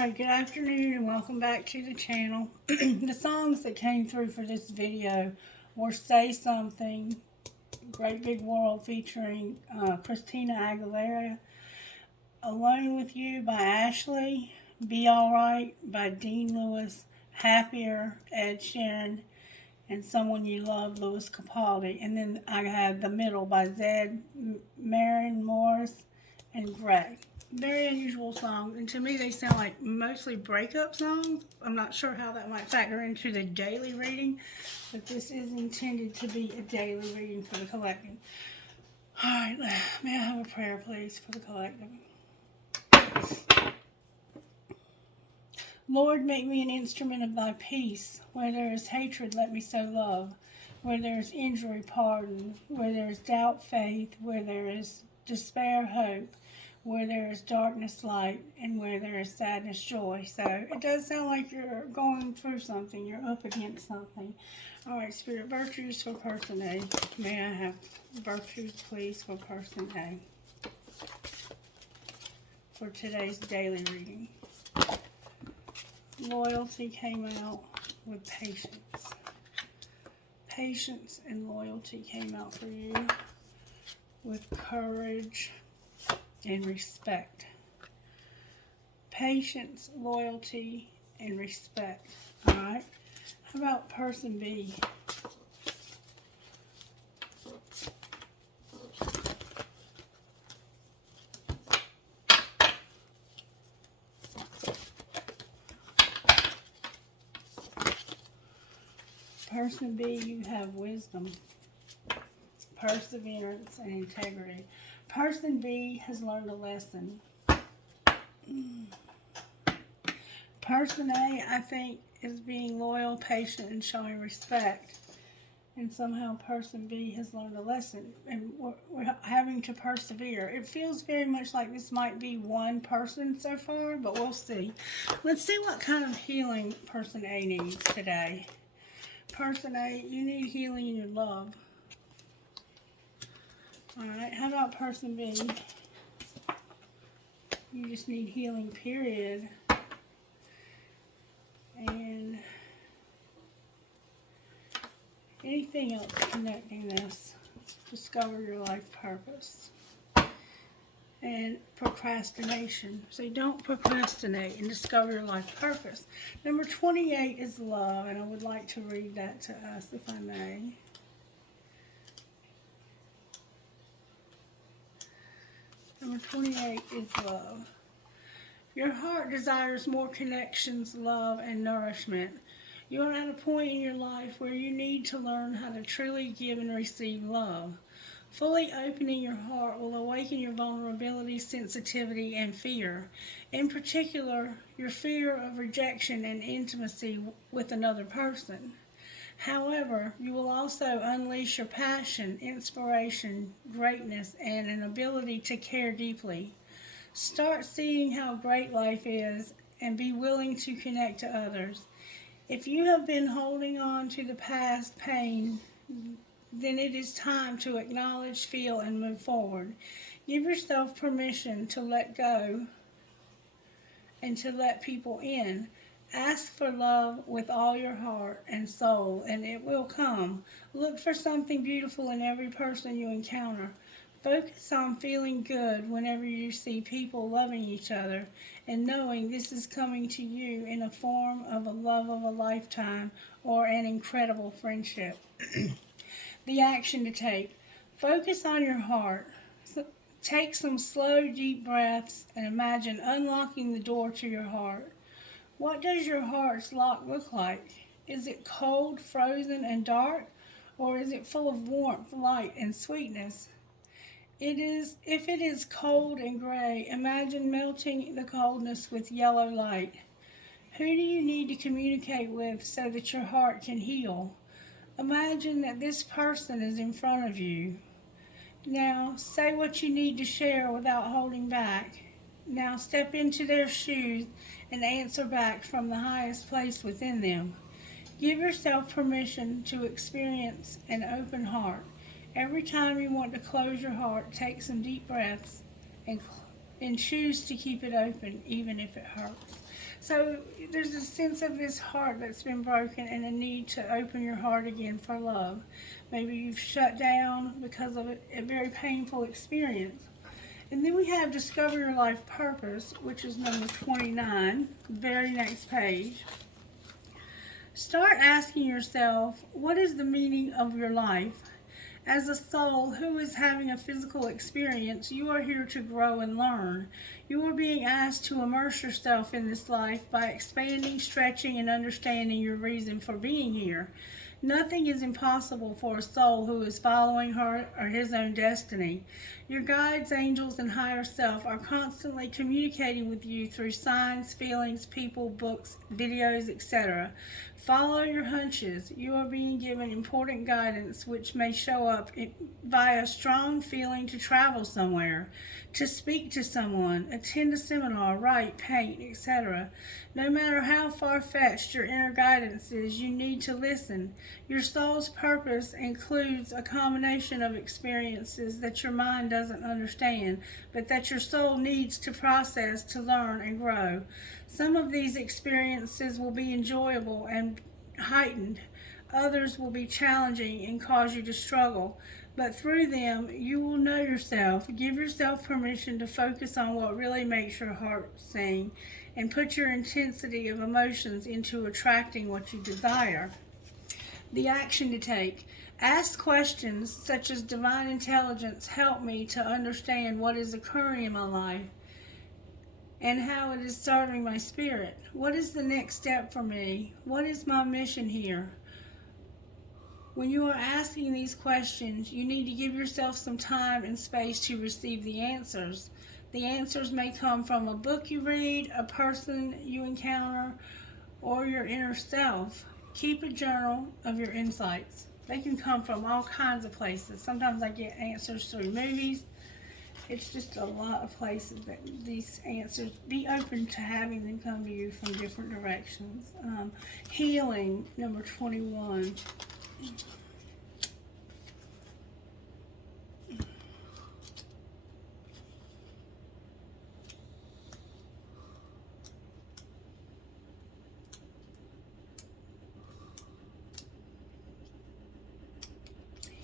Alright, good afternoon and welcome back to the channel. The songs that came through for this video were Say Something, Great Big World featuring Christina Aguilera, Alone With You by Ashley, Be Alright by Dean Lewis, Happier, Ed Sheeran, and Someone You Love, Louis Capaldi. And then I had The Middle by Zed, Maren Morris, and Greg. Very unusual song, and to me they sound like mostly breakup songs. I'm not sure how that might factor into the daily reading, but this is intended to be a daily reading for the collective. Alright, may I have a prayer please for the collective? Lord, make me an instrument of thy peace. Where there is hatred, let me sow love. Where there is injury, pardon. Where there is doubt, faith. Where there is despair, hope. Where there is darkness, light, and where there is sadness, joy. So it does sound like you're going through something, you're up against something. Alright, Spirit, virtues for person A. May I have virtues, please, for person A for today's daily reading. Loyalty came out with patience. Patience and loyalty came out for you with courage and respect. Patience, loyalty, and respect. Alright. How about person B? Person B, you have wisdom, perseverance, and integrity. Person B has learned a lesson. Person A, I think, is being loyal, patient, and showing respect. And somehow person B has learned a lesson. And we're having to persevere. It feels very much like this might be one person so far, but we'll see. Let's see what kind of healing person A needs today. Person A, you need healing in your love. Alright, how about person B? You just need healing, period. And anything else connecting this. Discover your life purpose. And procrastination. So don't procrastinate and discover your life purpose. Number 28 is love, and I would like to read that to us, if I may. Number 28 is love. Your heart desires more connections, love, and nourishment. You are at a point in your life where you need to learn how to truly give and receive love. Fully opening your heart will awaken your vulnerability, sensitivity, and fear. In particular, your fear of rejection and intimacy with another person. However, you will also unleash your passion, inspiration, greatness, and an ability to care deeply. Start seeing how great life is and be willing to connect to others. If you have been holding on to the past pain, then it is time to acknowledge, feel, and move forward. Give yourself permission to let go and to let people in. Ask for love with all your heart and soul, and it will come. Look for something beautiful in every person you encounter. Focus on feeling good whenever you see people loving each other and knowing this is coming to you in a form of a love of a lifetime or an incredible friendship. The action to take. Focus on your heart. Take some slow, deep breaths and imagine unlocking the door to your heart. What does your heart's lock look like? Is it cold, frozen, and dark? Or is it full of warmth, light, and sweetness? If it is cold and gray, imagine melting the coldness with yellow light. Who do you need to communicate with so that your heart can heal? Imagine that this person is in front of you. Now, say what you need to share without holding back. Now, step into their shoes and answer back from the highest place within them. Give yourself permission to experience an open heart. Every time you want to close your heart, take some deep breaths and choose to keep it open, even if it hurts. So there's a sense of this heart that's been broken and a need to open your heart again for love. Maybe you've shut down because of a very painful experience. And then we have Discover Your Life Purpose, which is number 29, very next page. Start asking yourself, what is the meaning of your life? As a soul who is having a physical experience, you are here to grow and learn. You are being asked to immerse yourself in this life by expanding, stretching, and understanding your reason for being here. Nothing is impossible for a soul who is following her or his own destiny. Your guides, angels, and higher self are constantly communicating with you through signs, feelings, people, books, videos, etc. Follow your hunches. You are being given important guidance which may show up via a strong feeling to travel somewhere, to speak to someone, attend a seminar, write, paint, etc. No matter how far-fetched your inner guidance is, you need to listen. Your soul's purpose includes a combination of experiences that your mind doesn't understand, but that your soul needs to process to learn and grow. Some of these experiences will be enjoyable and heightened. Others will be challenging and cause you to struggle. But through them, you will know yourself. Give yourself permission to focus on what really makes your heart sing and put your intensity of emotions into attracting what you desire. The action to take. Ask questions such as, divine intelligence, help me to understand what is occurring in my life and how it is serving my spirit. What is the next step for me? What is my mission here? When you are asking these questions, you need to give yourself some time and space to receive the answers. The answers may come from a book you read, a person you encounter, or your inner self. Keep a journal of your insights. They can come from all kinds of places. Sometimes I get answers through movies. It's just a lot of places that these answers, be open to having them come to you from different directions. Healing, number 21.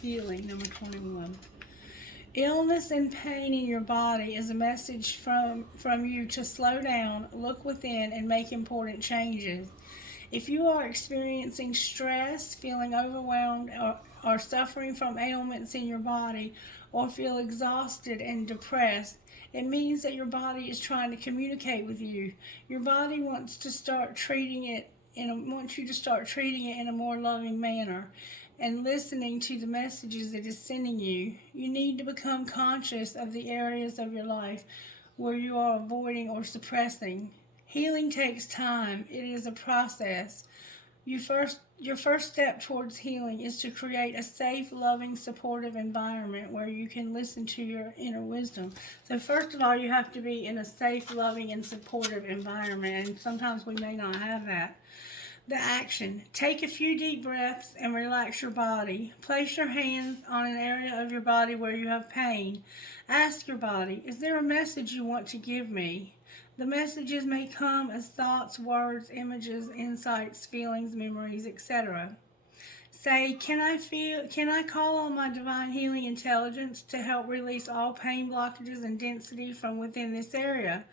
Healing, number 21. Illness and pain in your body is a message from you to slow down, look within, and make important changes. If you are experiencing stress, feeling overwhelmed, or suffering from ailments in your body, or feel exhausted and depressed, it means that your body is trying to communicate with you. Your body wants you to start treating it in a more loving manner and listening to the messages it is sending you. You need to become conscious of the areas of your life where you are avoiding or suppressing. Healing takes time. It is a process. Your first step towards healing is to create a safe, loving, supportive environment where you can listen to your inner wisdom. So first of all, you have to be in a safe, loving, and supportive environment, and sometimes we may not have that. The action. Take a few deep breaths and relax your body. Place your hands on an area of your body where you have pain. Ask your body, is there a message you want to give me? The messages may come as thoughts, words, images, insights, feelings, memories, etc. Say, can I call on my divine healing intelligence to help release all pain blockages and density from within this area?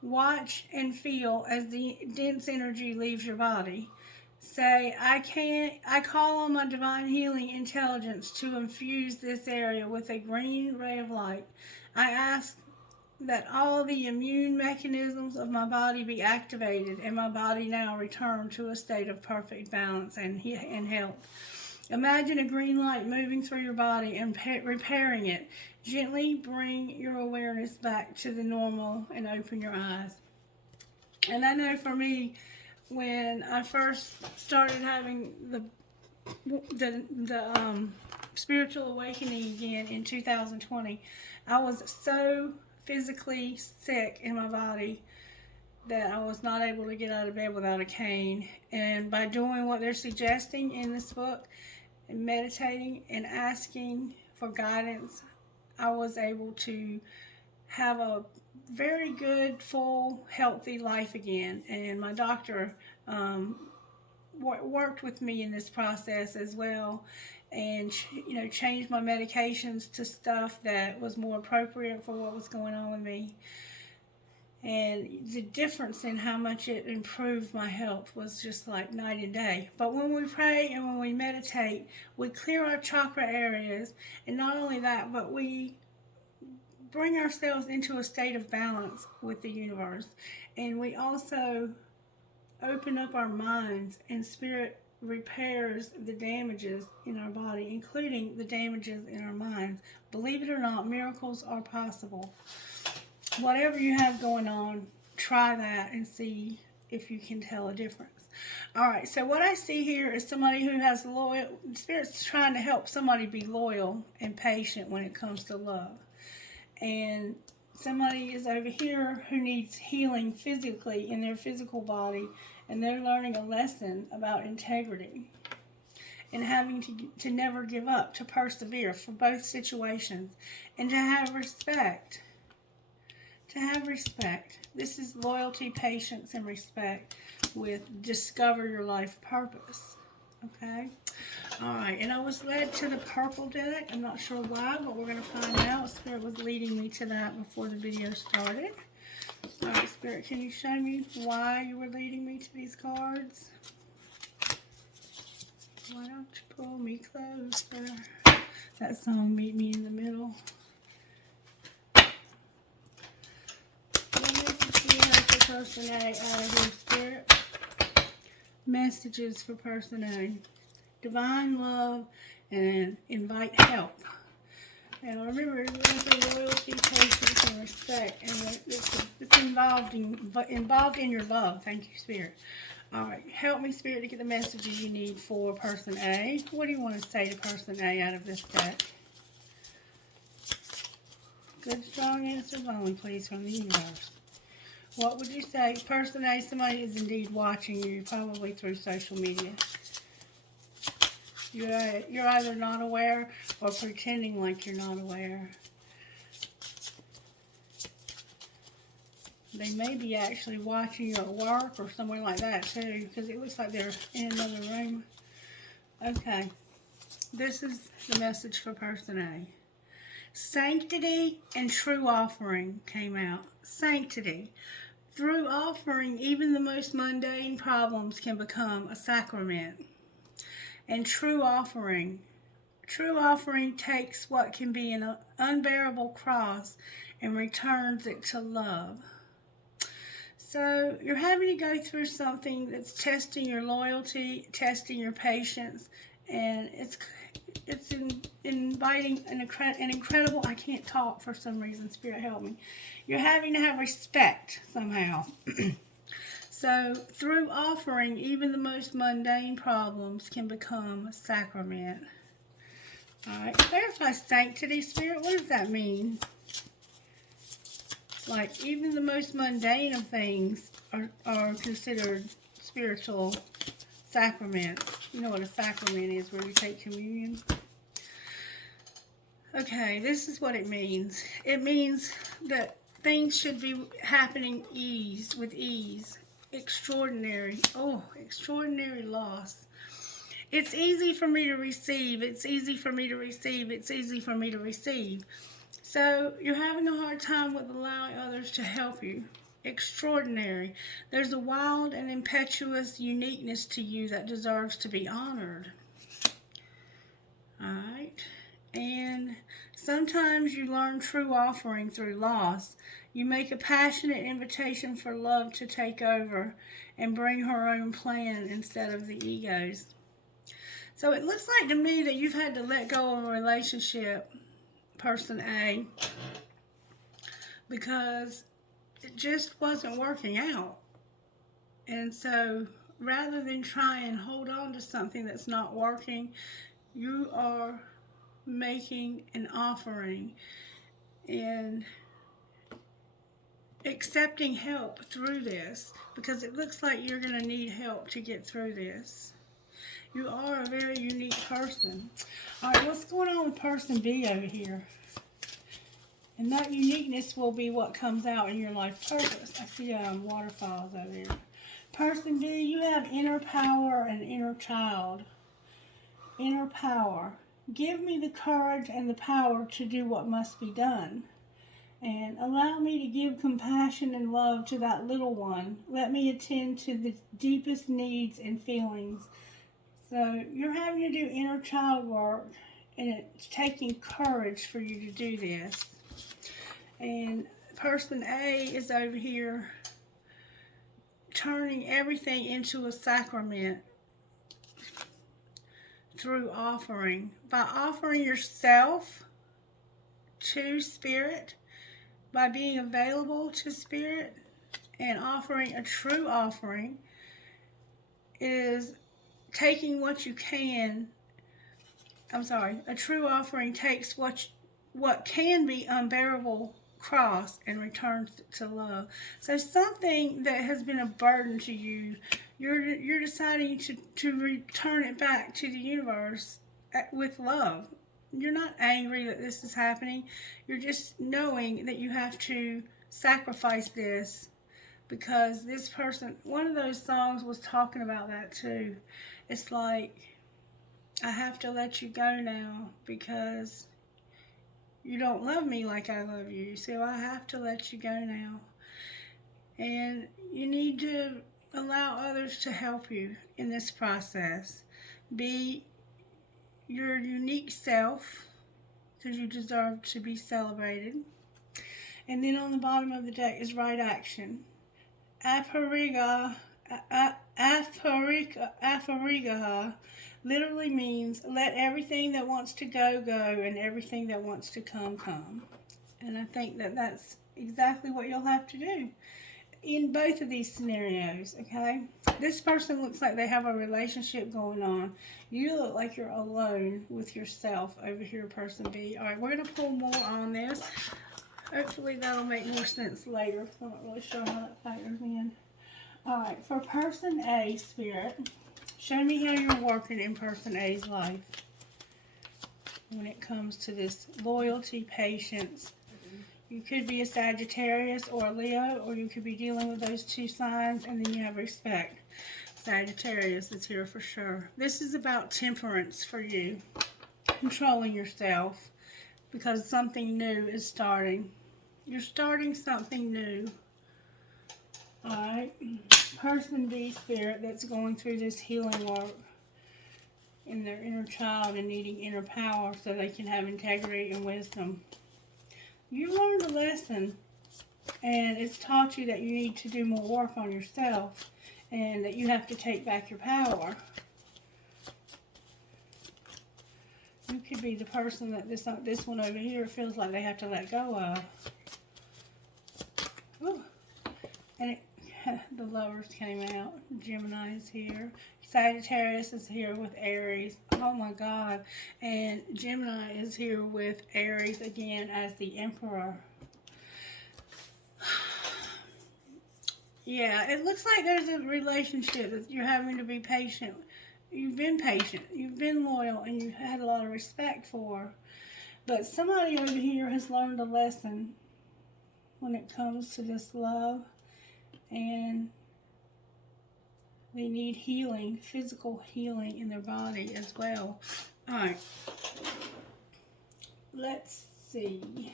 Watch and feel as the dense energy leaves your body. Say, I call on my divine healing intelligence to infuse this area with a green ray of light. I ask that all the immune mechanisms of my body be activated and my body now return to a state of perfect balance and health. Imagine a green light moving through your body and repairing it. Gently bring your awareness back to the normal and open your eyes. And I know for me, when I first started having the spiritual awakening again in 2020, I was so physically sick in my body that I was not able to get out of bed without a cane. And by doing what they're suggesting in this book, and meditating and asking for guidance, I was able to have a very good, full, healthy life again. And my doctor worked with me in this process as well, and changed my medications to stuff that was more appropriate for what was going on with me. And the difference in how much it improved my health was just like night and day. But when we pray and when we meditate, we clear our chakra areas, and not only that, but we bring ourselves into a state of balance with the universe. And we also open up our minds, and spirit repairs the damages in our body, including the damages in our minds. Believe it or not, miracles are possible. Whatever you have going on, try that and see if you can tell a difference. All right, so what I see here is somebody who has loyal, Spirit's trying to help somebody be loyal and patient when it comes to love. And somebody is over here who needs healing physically in their physical body, and they're learning a lesson about integrity and having to never give up, to persevere for both situations, and to have respect. To have respect. This is loyalty, patience, and respect with discover your life purpose. Okay? Alright, and I was led to the purple deck. I'm not sure why, but we're going to find out. Spirit was leading me to that before the video started. Alright, Spirit, can you show me why you were leading me to these cards? Why don't you pull me closer? That song, Meet Me in the Middle. Person A out of here, Spirit. Messages for person A. Divine love and invite help. And remember, there's loyalty, patience, and respect, and it's involved in your love. Thank you, Spirit. All right, help me, Spirit, to get the messages you need for person A. What do you want to say to person A out of this deck? Good, strong answers only, please, from the universe. What would you say? Person A, somebody is indeed watching you, probably through social media. You're either not aware or pretending like you're not aware. They may be actually watching you at work or somewhere like that too, because it looks like they're in another room. Okay. This is the message for person A. Sanctity and true offering came out. Sanctity. Through offering, even the most mundane problems can become a sacrament. And true offering takes what can be an unbearable cross and returns it to love. So you're having to go through something that's testing your loyalty, testing your patience, and it's inviting an incredible, I can't talk for some reason, Spirit help me. You're having to have respect somehow. So through offering, even the most mundane problems can become a sacrament. Alright, clarify sanctity, Spirit. What does that mean? Like, even the most mundane of things are considered spiritual sacraments. You know what a sacrament is, where you take communion? Okay, this is what it means. It means that things should be happening with ease. Extraordinary loss. It's easy for me to receive. It's easy for me to receive. It's easy for me to receive. So you're having a hard time with allowing others to help you. Extraordinary. There's a wild and impetuous uniqueness to you that deserves to be honored. Alright. And sometimes you learn true offering through loss. You make a passionate invitation for love to take over and bring her own plan instead of the ego's. So it looks like to me that you've had to let go of a relationship, person A, because it just wasn't working out. And so rather than try and hold on to something that's not working, you are making an offering and accepting help through this, because it looks like you're going to need help to get through this. You are a very unique person. Alright, what's going on with person B over here? And that uniqueness will be what comes out in your life purpose. I see waterfalls over here. Person B, you have inner power and inner child. Inner power. Give me the courage and the power to do what must be done. And allow me to give compassion and love to that little one. Let me attend to the deepest needs and feelings. So you're having to do inner child work, and it's taking courage for you to do this. And person A is over here turning everything into a sacrament through offering. By offering yourself to Spirit, by being available to Spirit, and offering a true offering, is taking what you can. A true offering takes what can be unbearable cross and returns to love. So something that has been a burden to you, you're deciding to return it back to the universe with love. You're not angry that this is happening. You're just knowing that you have to sacrifice this, because this person, one of those songs was talking about that too. It's like, I have to let you go now because you don't love me like I love you. So I have to let you go now. And you need to allow others to help you in this process. Be your unique self, because you deserve to be celebrated. And then on the bottom of the deck is right action. Aparigaha literally means let everything that wants to go, go, and everything that wants to come, come. And I think that that's exactly what you'll have to do in both of these scenarios, okay? This person looks like they have a relationship going on. You look like you're alone with yourself over here, person B. All right, we're going to pull more on this. Hopefully that'll make more sense later, because I'm not really sure how that factors in. All right, for person A, Spirit, show me how you're working in person A's life when it comes to this loyalty, patience. You could be a Sagittarius or a Leo, or you could be dealing with those two signs, and then you have respect. Sagittarius is here for sure. This is about temperance for you, controlling yourself, because something new is starting. You're starting something new. Alright, person B, Spirit, that's going through this healing work in their inner child and needing inner power so they can have integrity and wisdom. You learned a lesson, and it's taught you that you need to do more work on yourself and that you have to take back your power. You could be the person that this one over here feels like they have to let go of. Ooh. And the Lovers came out. Gemini is here. Sagittarius is here with Aries. Oh my God. And Gemini is here with Aries again as the Emperor. Yeah, it looks like there's a relationship that you're having to be patient. You've been patient. You've been loyal, and you've had a lot of respect for. But somebody over here has learned a lesson when it comes to this love. And they need healing, physical healing in their body as well. Alright. Let's see.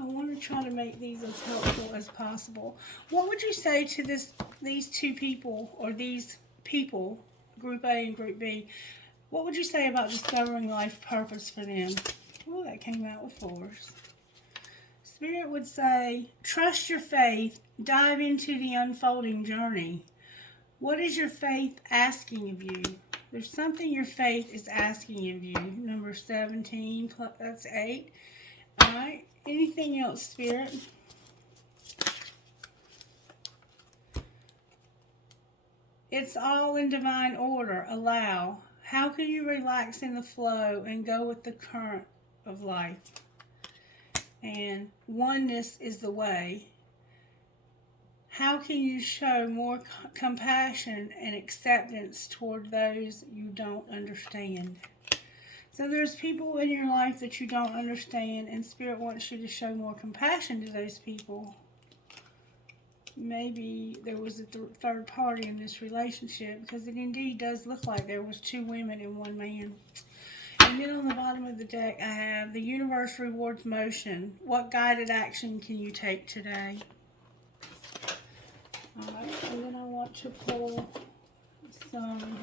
I want to try to make these as helpful as possible. What would you say to these two people, or these people, Group A and Group B? What would you say about discovering life purpose for them? Oh, that came out with fours. Spirit would say, trust your faith, dive into the unfolding journey. What is your faith asking of you? There's something your faith is asking of you. Number 17, that's 8. Alright, anything else, Spirit? It's all in divine order. Allow. How can you relax in the flow and go with the current of life? And oneness is the way. How can you show more compassion and acceptance toward those you don't understand? So there's people in your life that you don't understand, and Spirit wants you to show more compassion to those people. Maybe there was a third party in this relationship, because it indeed does look like there was 2 women and 1 man. And then on the bottom of the deck, I have the universe rewards motion. What guided action can you take today? Alright, and then I want to pull some,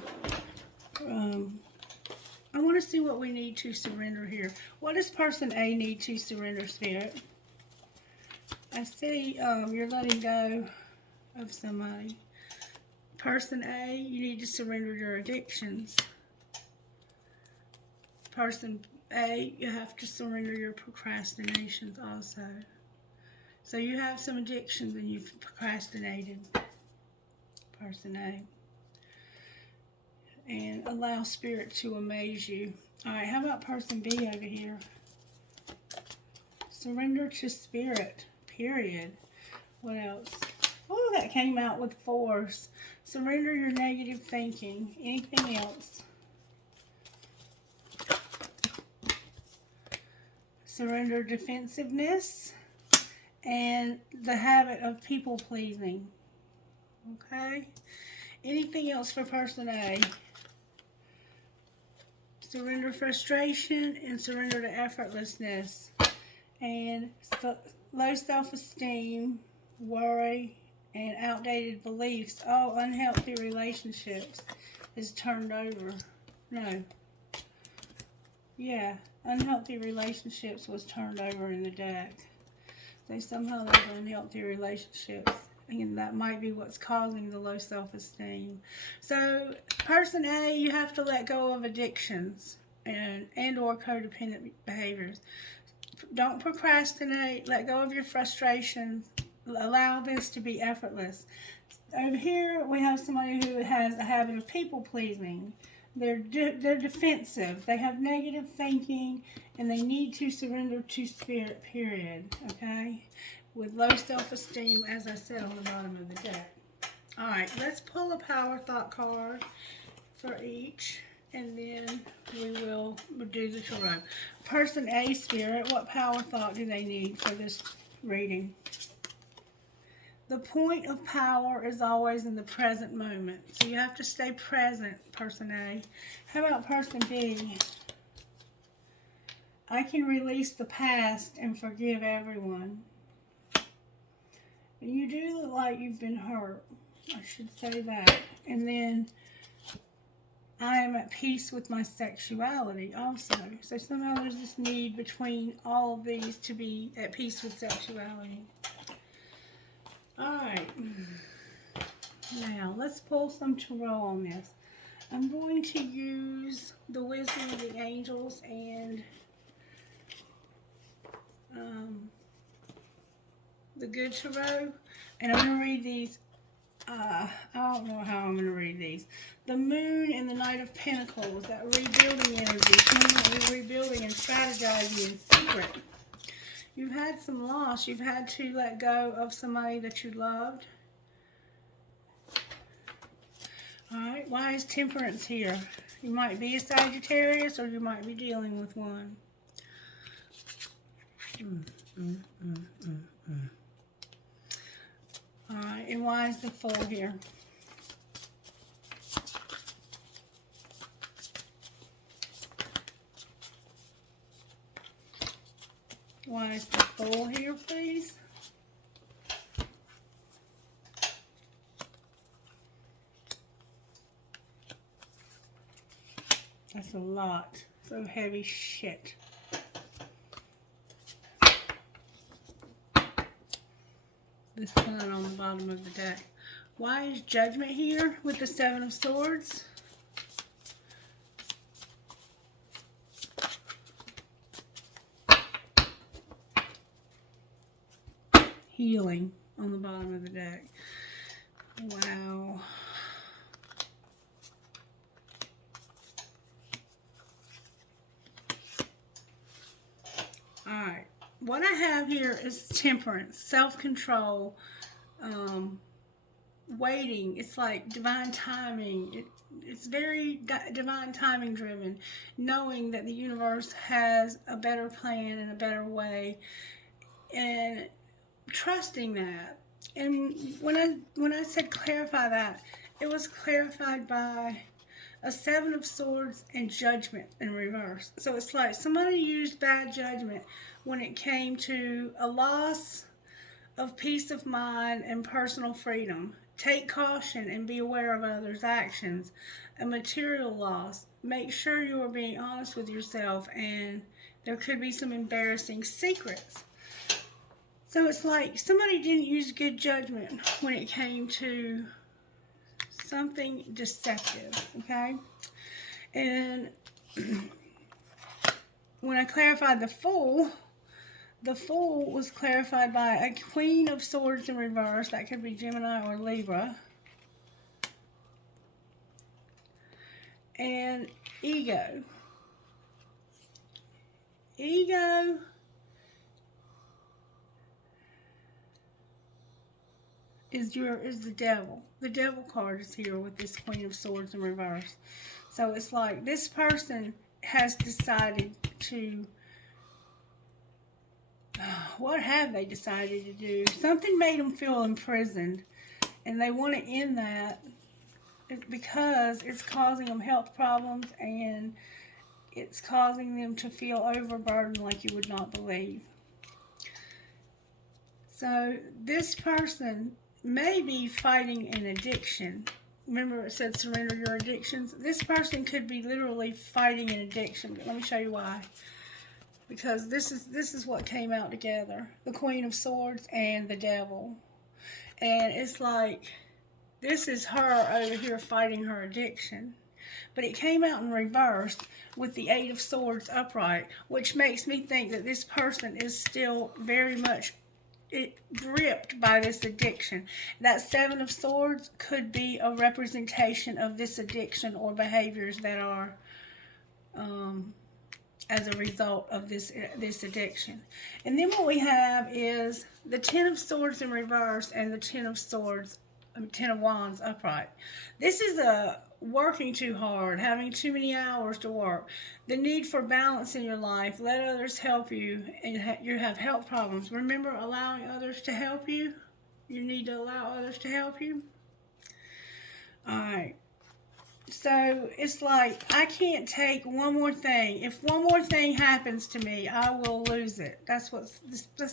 I want to see what we need to surrender here. What does person A need to surrender, Spirit? I see you're letting go of somebody. Person A, you need to surrender your addictions. Person A, you have to surrender your procrastinations also. So you have some addictions and you've procrastinated. Person A. And allow Spirit to amaze you. Alright, how about person B over here? Surrender to Spirit. Period. What else? Oh, that came out with 4s. Surrender your negative thinking. Anything else? Surrender defensiveness and the habit of people pleasing. Okay? Anything else for person A? Surrender frustration and surrender to effortlessness. And low self-esteem, worry, and outdated beliefs. Oh, unhealthy relationships is turned over. No. Yeah, unhealthy relationships was turned over in the deck. So somehow those are unhealthy relationships. And that might be what's causing the low self-esteem. So, person A, you have to let go of addictions and or codependent behaviors. Don't procrastinate. Let go of your frustrations. Allow this to be effortless. Over here, we have somebody who has a habit of people-pleasing. They're defensive. They have negative thinking, and they need to surrender to Spirit, period. Okay? With low self-esteem, as I said on the bottom of the deck. Alright, let's pull a power thought card for each, and then we will do the tarot. Person A, Spirit, what power thought do they need for this reading? The point of power is always in the present moment. So you have to stay present, person A. How about person B? I can release the past and forgive everyone. And you do look like you've been hurt. I should say that. And then I am at peace with my sexuality also. So somehow there's this need between all of these to be at peace with sexuality. Alright. Now, let's pull some tarot on this. I'm going to use the wisdom of the angels and the good tarot, and I'm going to read these. I don't know how I'm going to read these. The moon and the Knight of Pentacles, that rebuilding energy, rebuilding and strategizing in secret. You've had some loss. You've had to let go of somebody that you loved. Alright, why is Temperance here? You might be a Sagittarius, or you might be dealing with one. Alright, and why is the Fool here? Why is the Fool here, please? That's a lot. So heavy shit. This one on the bottom of the deck. Why is Judgment here with the Seven of Swords? Healing on the bottom of the deck. Wow. Alright. What I have here is Temperance, self-control, waiting. It's like divine timing. It's very divine timing driven, knowing that the universe has a better plan and a better way, and trusting that. And when I said clarify that, it was clarified by a Seven of Swords and Judgment in reverse. So it's like somebody used bad judgment when it came to a loss of peace of mind and personal freedom. Take caution and be aware of others' actions. A material loss. Make sure you are being honest with yourself, and there could be some embarrassing secrets. So it's like somebody didn't use good judgment when it came to something deceptive, okay? And when I clarified the Fool was clarified by a Queen of Swords in reverse. That could be Gemini or Libra. And Ego. Ego is the Devil. The Devil card is here with this Queen of Swords in reverse. So it's like this person has decided to, what have they decided to do? Something made them feel imprisoned, and they want to end that because it's causing them health problems, and it's causing them to feel overburdened like you would not believe. So this person may be fighting an addiction. Remember it said surrender your addictions? This person could be literally fighting an addiction. But let me show you why. Because this is what came out together. The Queen of Swords and the Devil. And it's like, this is her over here fighting her addiction. But it came out in reverse with the Eight of Swords upright, which makes me think that this person is still very much gripped by this addiction. That Seven of Swords could be a representation of this addiction or behaviors that are as a result of this addiction. And then what we have is the Ten of Swords in reverse and the Ten of Wands upright. This is a working too hard, having too many hours to work, the need for balance in your life, let others help you, and you have health problems. Remember, allowing others to help you. You need to allow others to help you. Alright. So it's like, I can't take one more thing. If one more thing happens to me, I will lose it. That's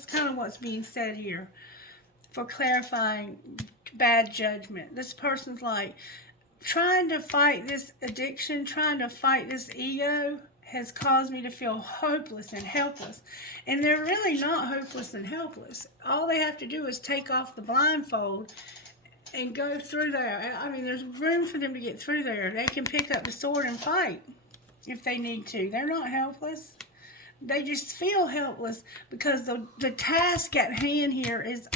kind of what's being said here for clarifying bad judgment. This person's like, trying to fight this addiction, trying to fight this ego has caused me to feel hopeless and helpless. And they're really not hopeless and helpless. All they have to do is take off the blindfold and go through there. I mean, there's room for them to get through there. They can pick up the sword and fight if they need to. They're not helpless. They just feel helpless because the task at hand here is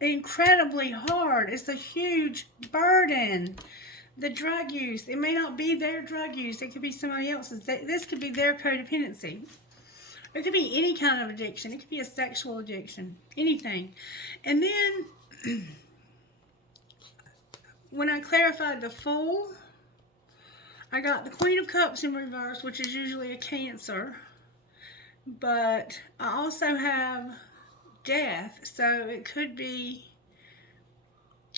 incredibly hard. It's a huge burden. The drug use, it may not be their drug use. It could be somebody else's. This could be their codependency. It could be any kind of addiction. It could be a sexual addiction. Anything. And then, when I clarified the Fool, I got the Queen of Cups in reverse, which is usually a Cancer. But I also have Death, so it could be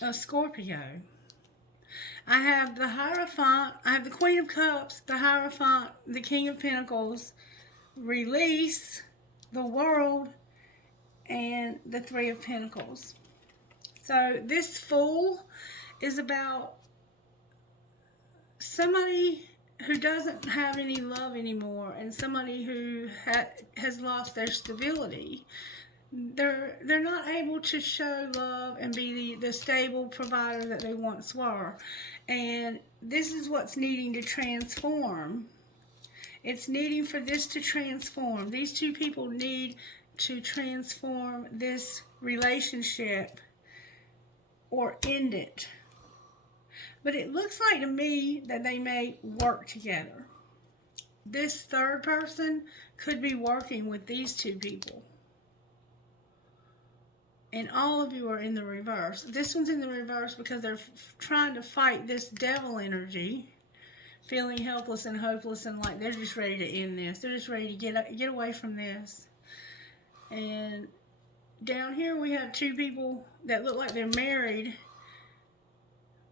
a Scorpio. I have the Hierophant, I have the Queen of Cups, the Hierophant, the King of Pentacles, Release, the World, and the Three of Pentacles. So this Fool is about somebody who doesn't have any love anymore, and somebody who has lost their stability. They're not able to show love and be the stable provider that they once were. And this is what's needing to transform. It's needing for this to transform. These two people need to transform this relationship or end it. But it looks like to me that they may work together. This third person could be working with these two people. And all of you are in the reverse. This one's in the reverse because they're trying to fight this devil energy, feeling helpless and hopeless, and like they're just ready to end this. They're just ready to get away from this. And down here we have two people that look like they're married,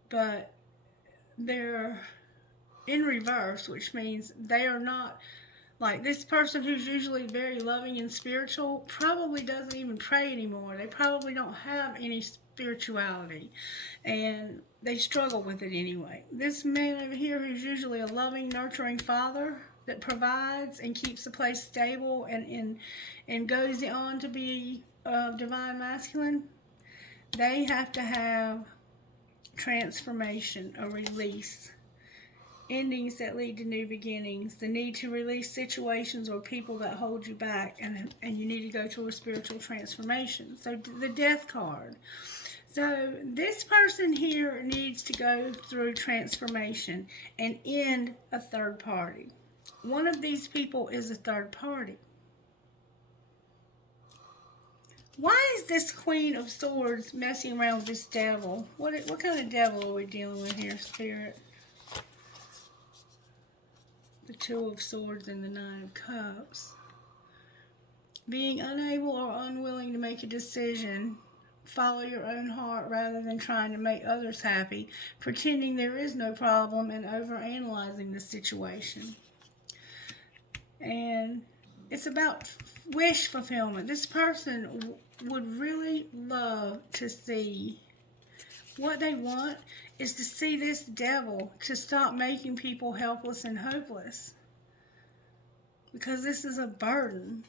but they're in reverse, which means they are not, like this person who's usually very loving and spiritual probably doesn't even pray anymore. They probably don't have any spirituality, and they struggle with it anyway. This man over here who's usually a loving, nurturing father that provides and keeps the place stable and goes on to be divine masculine, they have to have transformation, a release, endings that lead to new beginnings, the need to release situations or people that hold you back, and you need to go through a spiritual transformation. So the death card. So this person here needs to go through transformation and end a third party. One of these people is a third party. Why is this Queen of Swords messing around with this devil? What kind of devil are we dealing with here, Spirit? The Two of Swords and the Nine of Cups. Being unable or unwilling to make a decision. Follow your own heart rather than trying to make others happy. Pretending there is no problem and overanalyzing the situation. And it's about wish fulfillment. This person would really love to see, what they want is to see this devil to stop making people helpless and hopeless. Because this is a burden.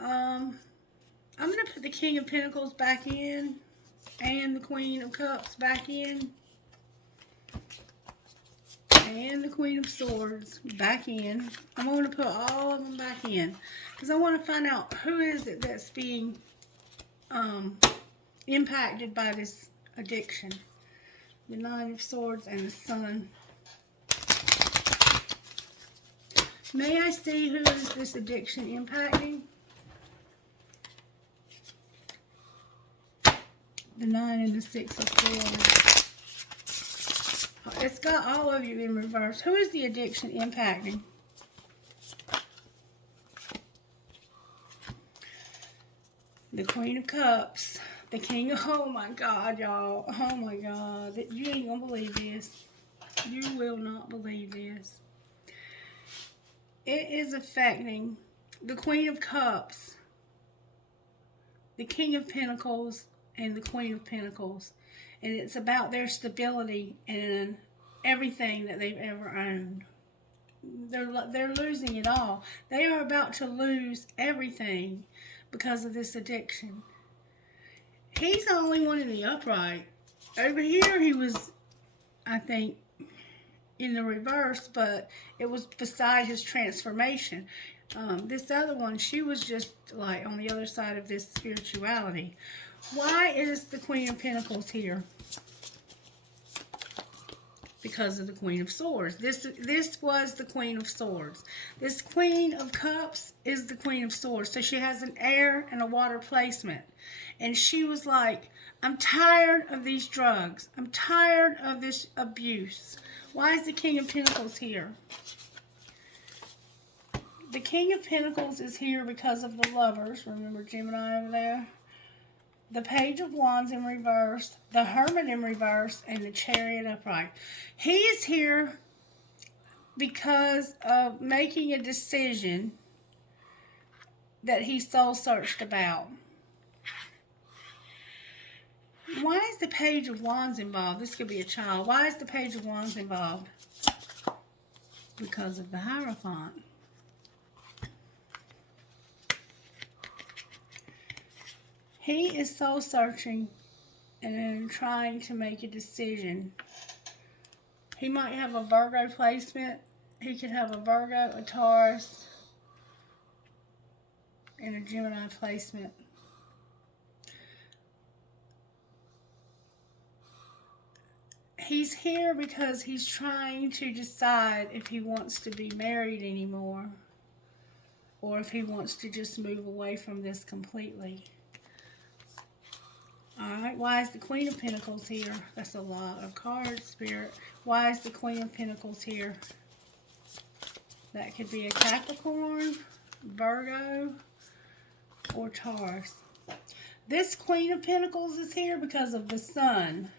I'm going to put the King of Pentacles back in and the Queen of Cups back in. And the Queen of Swords back in. I'm going to put all of them back in because I want to find out who is it that's being impacted by this addiction. The Nine of Swords and the Sun. May I see who is this addiction impacting? The Nine and the Six of Swords. It's got all of you in reverse. Who is the addiction impacting? The Queen of Cups. The King of... Oh my God, y'all. Oh my God. You ain't gonna believe this. You will not believe this. It is affecting the Queen of Cups, the King of Pentacles, and the Queen of Pentacles. And it's about their stability and everything that they've ever owned. They're losing it all. They are about to lose everything because of this addiction. He's the only one in the upright. Over here he was, I think, in the reverse, but it was beside his transformation. This other one, she was just like on the other side of this spirituality. Why is the Queen of Pentacles here? Because of the Queen of Swords. This was the Queen of Swords. This Queen of Cups is the Queen of Swords. So she has an air and a water placement. And she was like, I'm tired of these drugs. I'm tired of this abuse. Why is the King of Pentacles here? The King of Pentacles is here because of the Lovers. Remember Gemini over there? The Page of Wands in reverse, the Hermit in reverse, and the Chariot upright. He is here because of making a decision that he soul searched about. Why is the Page of Wands involved? This could be a child. Why is the Page of Wands involved? Because of the Hierophant. He is soul searching and trying to make a decision. He might have a Virgo placement. He could have a Virgo, a Taurus, and a Gemini placement. He's here because he's trying to decide if he wants to be married anymore or if he wants to just move away from this completely. Alright, why is the Queen of Pentacles here? That's a lot of cards, Spirit. Why is the Queen of Pentacles here? That could be a Capricorn, Virgo, or Taurus. This Queen of Pentacles is here because of the Sun.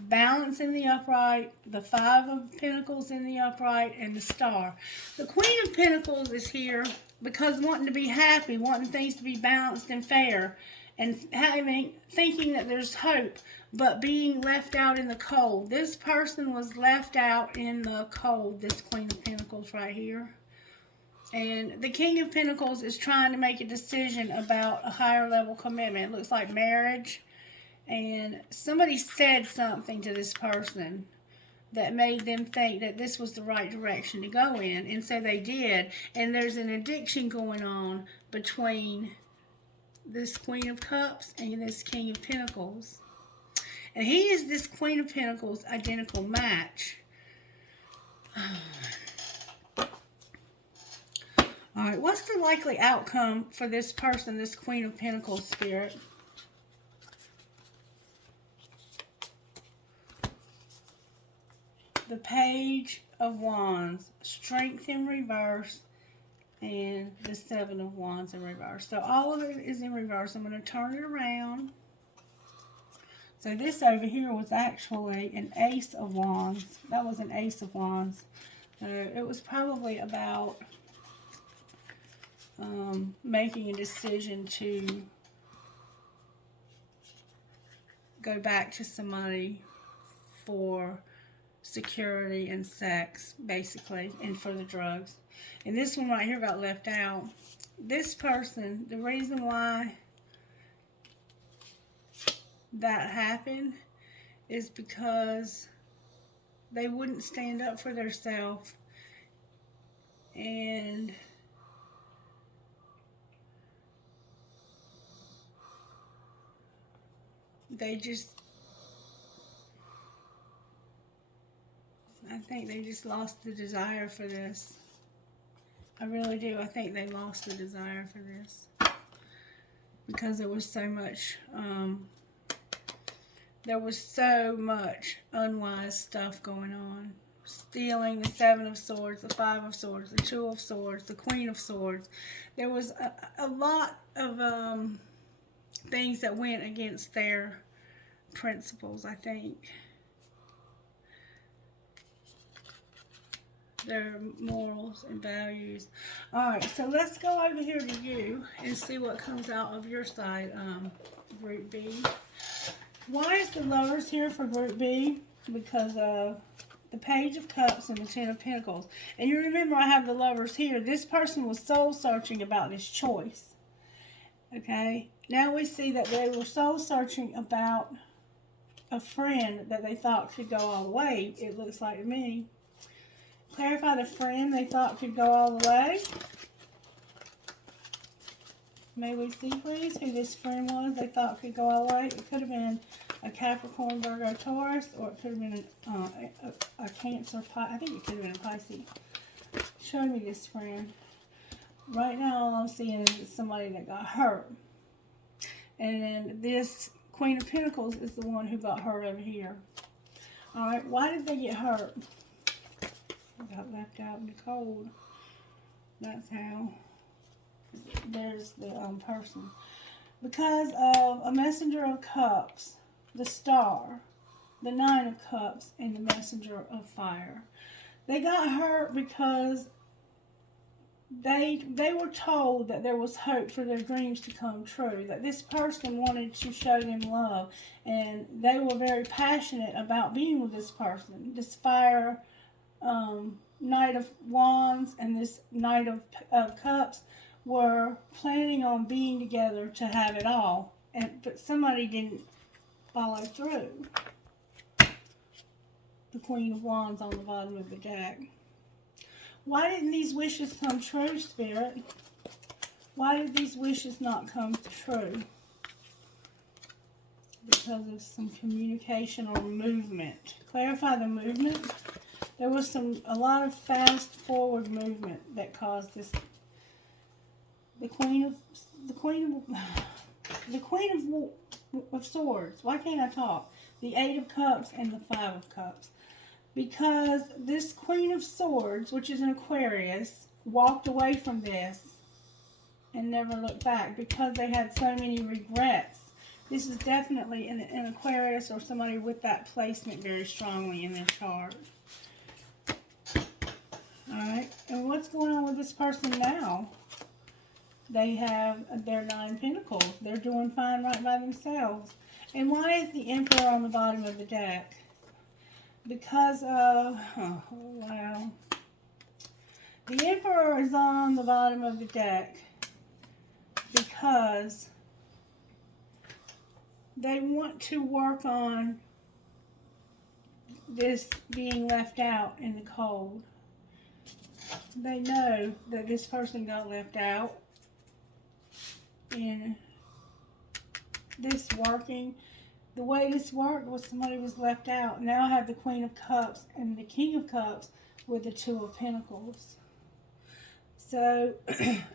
Balance in the upright, the Five of Pentacles in the upright, and the Star. The Queen of Pentacles is here because wanting to be happy, wanting things to be balanced and fair, and thinking that there's hope, but being left out in the cold. This person was left out in the cold, this Queen of Pentacles right here. And the King of Pentacles is trying to make a decision about a higher level commitment. It looks like marriage. And somebody said something to this person that made them think that this was the right direction to go in. And so they did. And there's an addiction going on between this Queen of Cups and this King of Pentacles. And he is this Queen of Pentacles identical match. Alright, what's the likely outcome for this person, this Queen of Pentacles, Spirit? The Page of Wands, Strength in reverse, and the Seven of Wands in reverse. So all of it is in reverse. I'm going to turn it around. So this over here was actually an Ace of Wands. That was an Ace of Wands. It was probably about making a decision to go back to somebody for security and sex, basically, and for the drugs. And this one right here got left out. This person, the reason why that happened is because they wouldn't stand up for themselves, and I think they just lost the desire for this. I really do. I think they lost the desire for this because there was so much unwise stuff going on. Stealing, the Seven of Swords, the Five of Swords, the Two of Swords, the Queen of Swords. There was a lot of things that went against their principles, I think. Their morals and values. Alright, so let's go over here to you and see what comes out of your side, Group B. Why is the Lovers here for Group B? Because of the Page of Cups and the Ten of Pentacles. And you remember I have the Lovers here. This person was soul searching about this choice. Okay? Now we see that they were soul searching about a friend that they thought could go all the way, it looks like to me. Clarify the friend they thought could go all the way. May we see, please, who this friend was they thought could go all the way? It could have been a Capricorn, Virgo, Taurus, or it could have been a Cancer, I think it could have been a Pisces. Show me this friend. Right now, all I'm seeing is somebody that got hurt. And then this Queen of Pentacles is the one who got hurt over here. Alright, why did they get hurt? Got left out in the cold. That's how. There's the person. Because of a Messenger of Cups, the Star, the Nine of Cups, and the Messenger of Fire. They got hurt because they were told that there was hope for their dreams to come true. That this person wanted to show them love, and they were very passionate about being with this person. This Fire, Knight of Wands and this Knight of Cups were planning on being together to have it all, but somebody didn't follow through. The Queen of Wands on the bottom of the deck. Why didn't these wishes come true, Spirit? Why did these wishes not come true? Because of some communication or movement. Clarify the movement. There was a lot of fast forward movement that caused this. The Queen of of Swords. Why can't I talk? The Eight of Cups and the Five of Cups. Because this Queen of Swords, which is an Aquarius, walked away from this and never looked back because they had so many regrets. This is definitely an Aquarius or somebody with that placement very strongly in their chart. Alright, and what's going on with this person now? They have their 9 Pentacles. They're doing fine right by themselves. And why is the Emperor on the bottom of the deck? Because of, oh wow. The Emperor is on the bottom of the deck because they want to work on this being left out in the cold. They know that this person got left out in this working. The way this worked was somebody was left out. Now I have the Queen of Cups and the King of Cups with the Two of Pentacles. So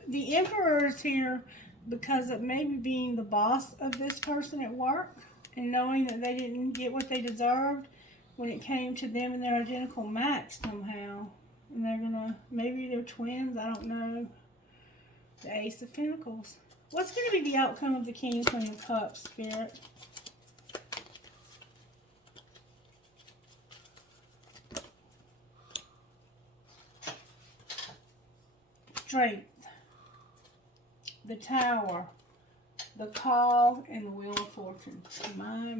the Emperor is here because of maybe being the boss of this person at work and knowing that they didn't get what they deserved when it came to them and their identical match somehow. And they're gonna, maybe they're twins, I don't know. The Ace of Pentacles. What's going to be the outcome of the King and Queen of Cups, Spirit? Strength, the Tower, the Call, and the Wheel of Fortune. My.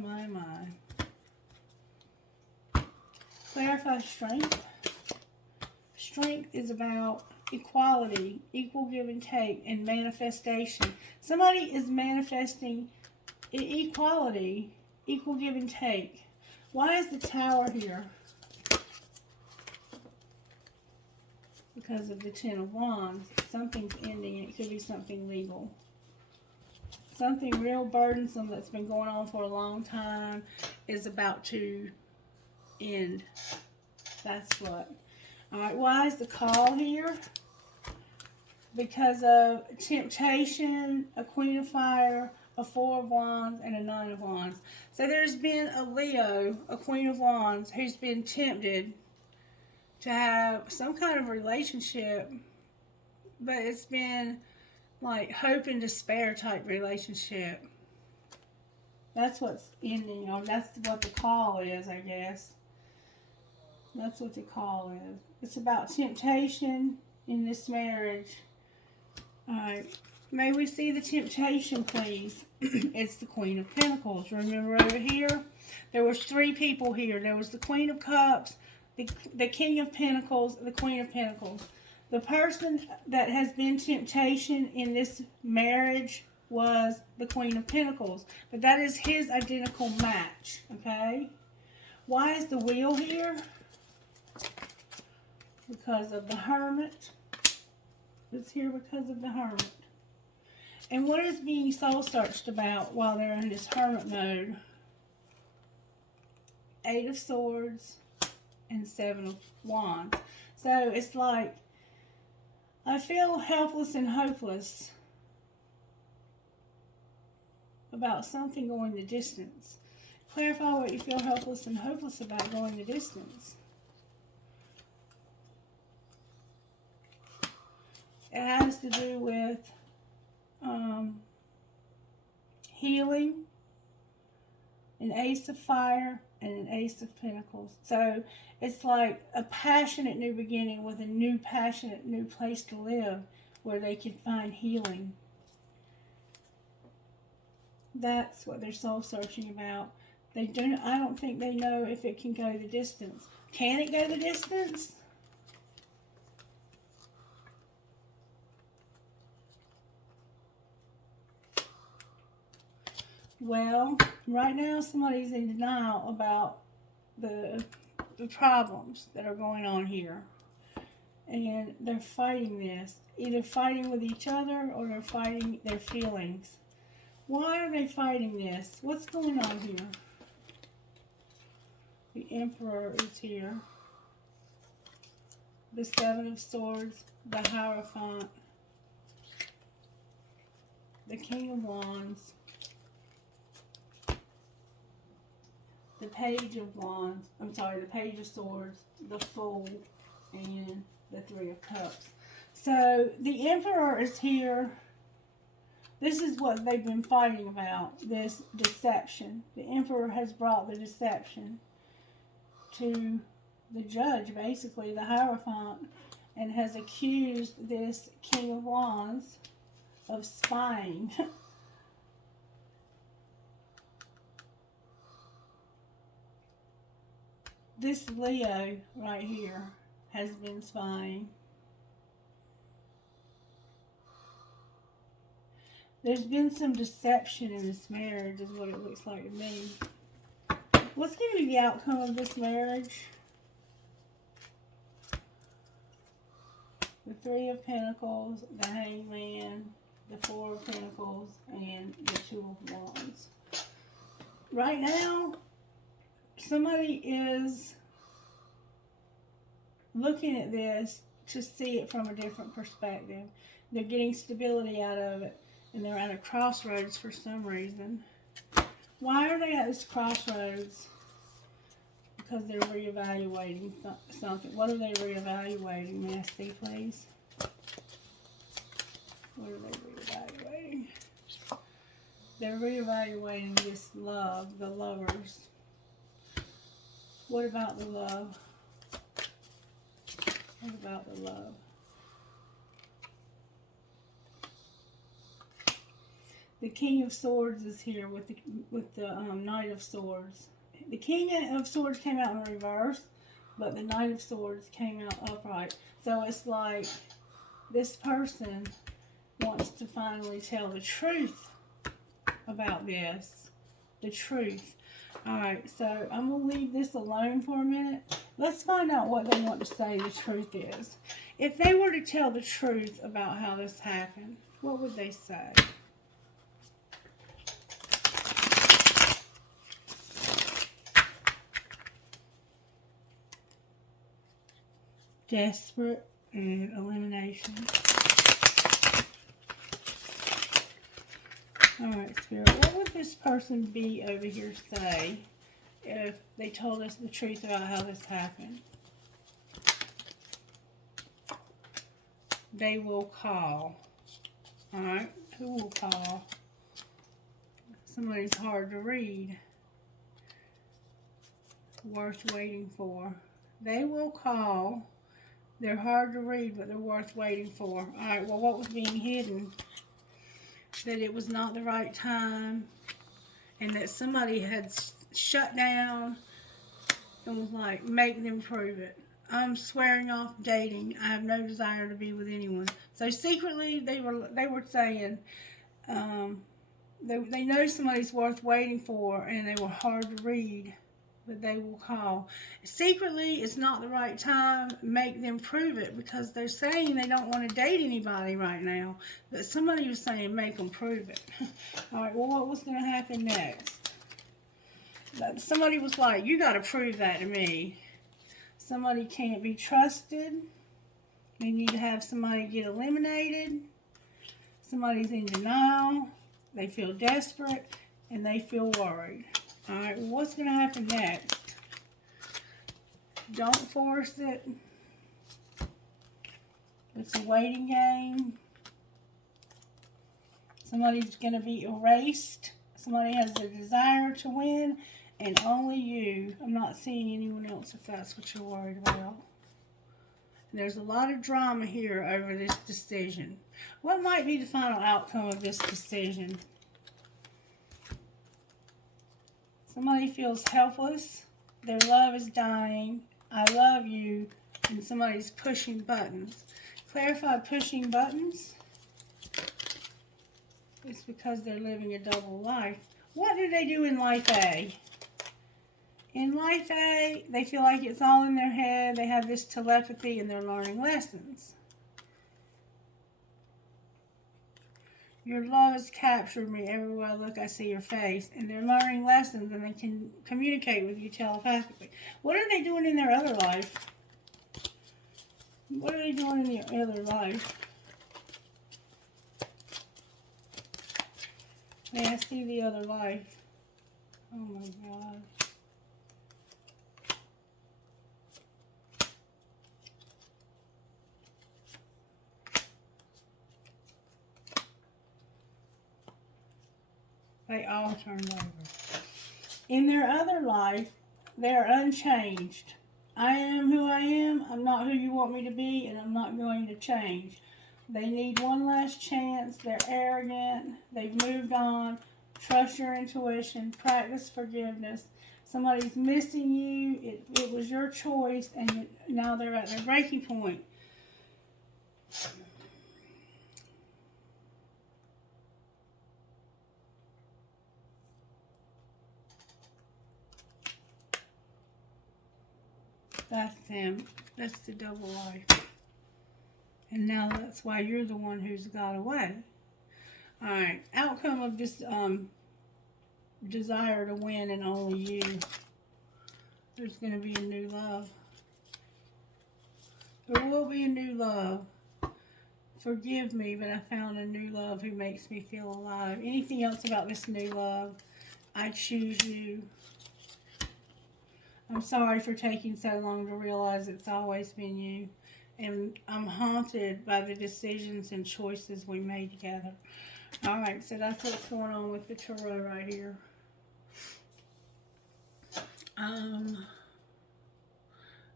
Clarify strength. Strength is about equality, equal give and take, and manifestation. Somebody is manifesting equality, equal give and take. Why is the Tower here? Because of the Ten of Wands. Something's ending. It could be something legal. Something real burdensome that's been going on for a long time is about to end. That's what. Alright, why is the Call here? Because of temptation, a Queen of Fire, a Four of Wands, and a Nine of Wands. So there's been a Leo, a Queen of Wands, who's been tempted to have some kind of relationship, but it's been like hope and despair type relationship. That's what's ending, or that's what the Call is, I guess. That's what the Call is. It's about temptation in this marriage. Alright, may we see the temptation, please? It's the Queen of Pentacles. Remember over here, there was 3 people here. There was the Queen of Cups, the King of Pentacles, the Queen of Pentacles. The person that has been temptation in this marriage was the Queen of Pentacles. But that is his identical match, okay? Why is the Wheel here? Because of the Hermit. It's here because of the Hermit. And what is being soul searched about while they're in this Hermit mode? 8 of Swords and 7 of Wands. So it's like, I feel helpless and hopeless about something going the distance. Clarify what you feel helpless and hopeless about going the distance. It has to do with healing, an Ace of Fire, and an Ace of Pentacles. So it's like a passionate new beginning with a new passionate new place to live where they can find healing. That's what they're soul searching about. I don't think they know if it can go the distance. Can it go the distance? Well, right now somebody's in denial about the problems that are going on here. And they're fighting this. Either fighting with each other or they're fighting their feelings. Why are they fighting this? What's going on here? The Emperor is here. The Seven of Swords, the Hierophant, the King of Wands, the Page of Wands, I'm sorry, the Page of Swords, the Fool, and the Three of Cups. So the Emperor is here. This is what they've been fighting about, this deception. The Emperor has brought the deception to the judge, basically, the Hierophant, and has accused this King of Wands of spying. This Leo right here has been spying. There's been some deception in this marriage, is what it looks like to me. What's going to be the outcome of this marriage? The Three of Pentacles, the Hangman, the Four of Pentacles, and the Two of Wands. Right now, somebody is looking at this to see it from a different perspective. They're getting stability out of it, and they're at a crossroads for some reason. Why are they at this crossroads? Because they're reevaluating something. What are they reevaluating? May I see, please? What are they reevaluating? They're reevaluating this love, the lovers. What about the love? What about the love? The King of Swords is here with the Knight of Swords. The King of Swords came out in reverse, but the Knight of Swords came out upright. So it's like this person wants to finally tell the truth about this. The truth. Alright, so I'm going to leave this alone for a minute. Let's find out what they want to say the truth is. If they were to tell the truth about how this happened, what would they say? Desperate and elimination. Alright, Spirit, what would this person be over here say if they told us the truth about how this happened? They will call. Alright, who will call? Somebody's hard to read. Worth waiting for. They will call. They're hard to read, but they're worth waiting for. Alright, well, what was being hidden? That it was not the right time, and that somebody had shut down and was like, make them prove it. I'm swearing off dating. I have no desire to be with anyone. So secretly, they were saying they know somebody's worth waiting for, and they were hard to read, but they will call. Secretly, it's not the right time. Make them prove it, because they're saying they don't want to date anybody right now. But somebody was saying make them prove it. All right, well, what was going to happen next? Somebody was like, you got to prove that to me. Somebody can't be trusted. They need to have somebody get eliminated. Somebody's in denial. They feel desperate, and they feel worried. Alright, well, what's going to happen next? Don't force it. It's a waiting game. Somebody's going to be erased. Somebody has a desire to win, and only you. I'm not seeing anyone else if that's what you're worried about. There's a lot of drama here over this decision. What might be the final outcome of this decision? Somebody feels helpless. Their love is dying. I love you. And somebody's pushing buttons. Clarify pushing buttons. It's because they're living a double life. What do they do in life A? In life A, they feel like it's all in their head. They have this telepathy and they're learning lessons. Your love has captured me. Everywhere I look, I see your face. And they're learning lessons, and they can communicate with you telepathically. What are they doing in their other life? What are they doing in their other life? May I see the other life? Oh my God. They all turned over. In their other life, they're unchanged. I am who I am. I'm not who you want me to be, and I'm not going to change. They need one last chance. They're arrogant. They've moved on. Trust your intuition. Practice forgiveness. Somebody's missing you. It was your choice, and now they're at their breaking point. That's them. That's the double life. And now that's why you're the one who's got away. Alright. Outcome of this desire to win and only you. There's going to be a new love. There will be a new love. Forgive me, but I found a new love who makes me feel alive. Anything else about this new love? I choose you. I'm sorry for taking so long to realize it's always been you. And I'm haunted by the decisions and choices we made together. Alright, so that's what's going on with the tarot right here.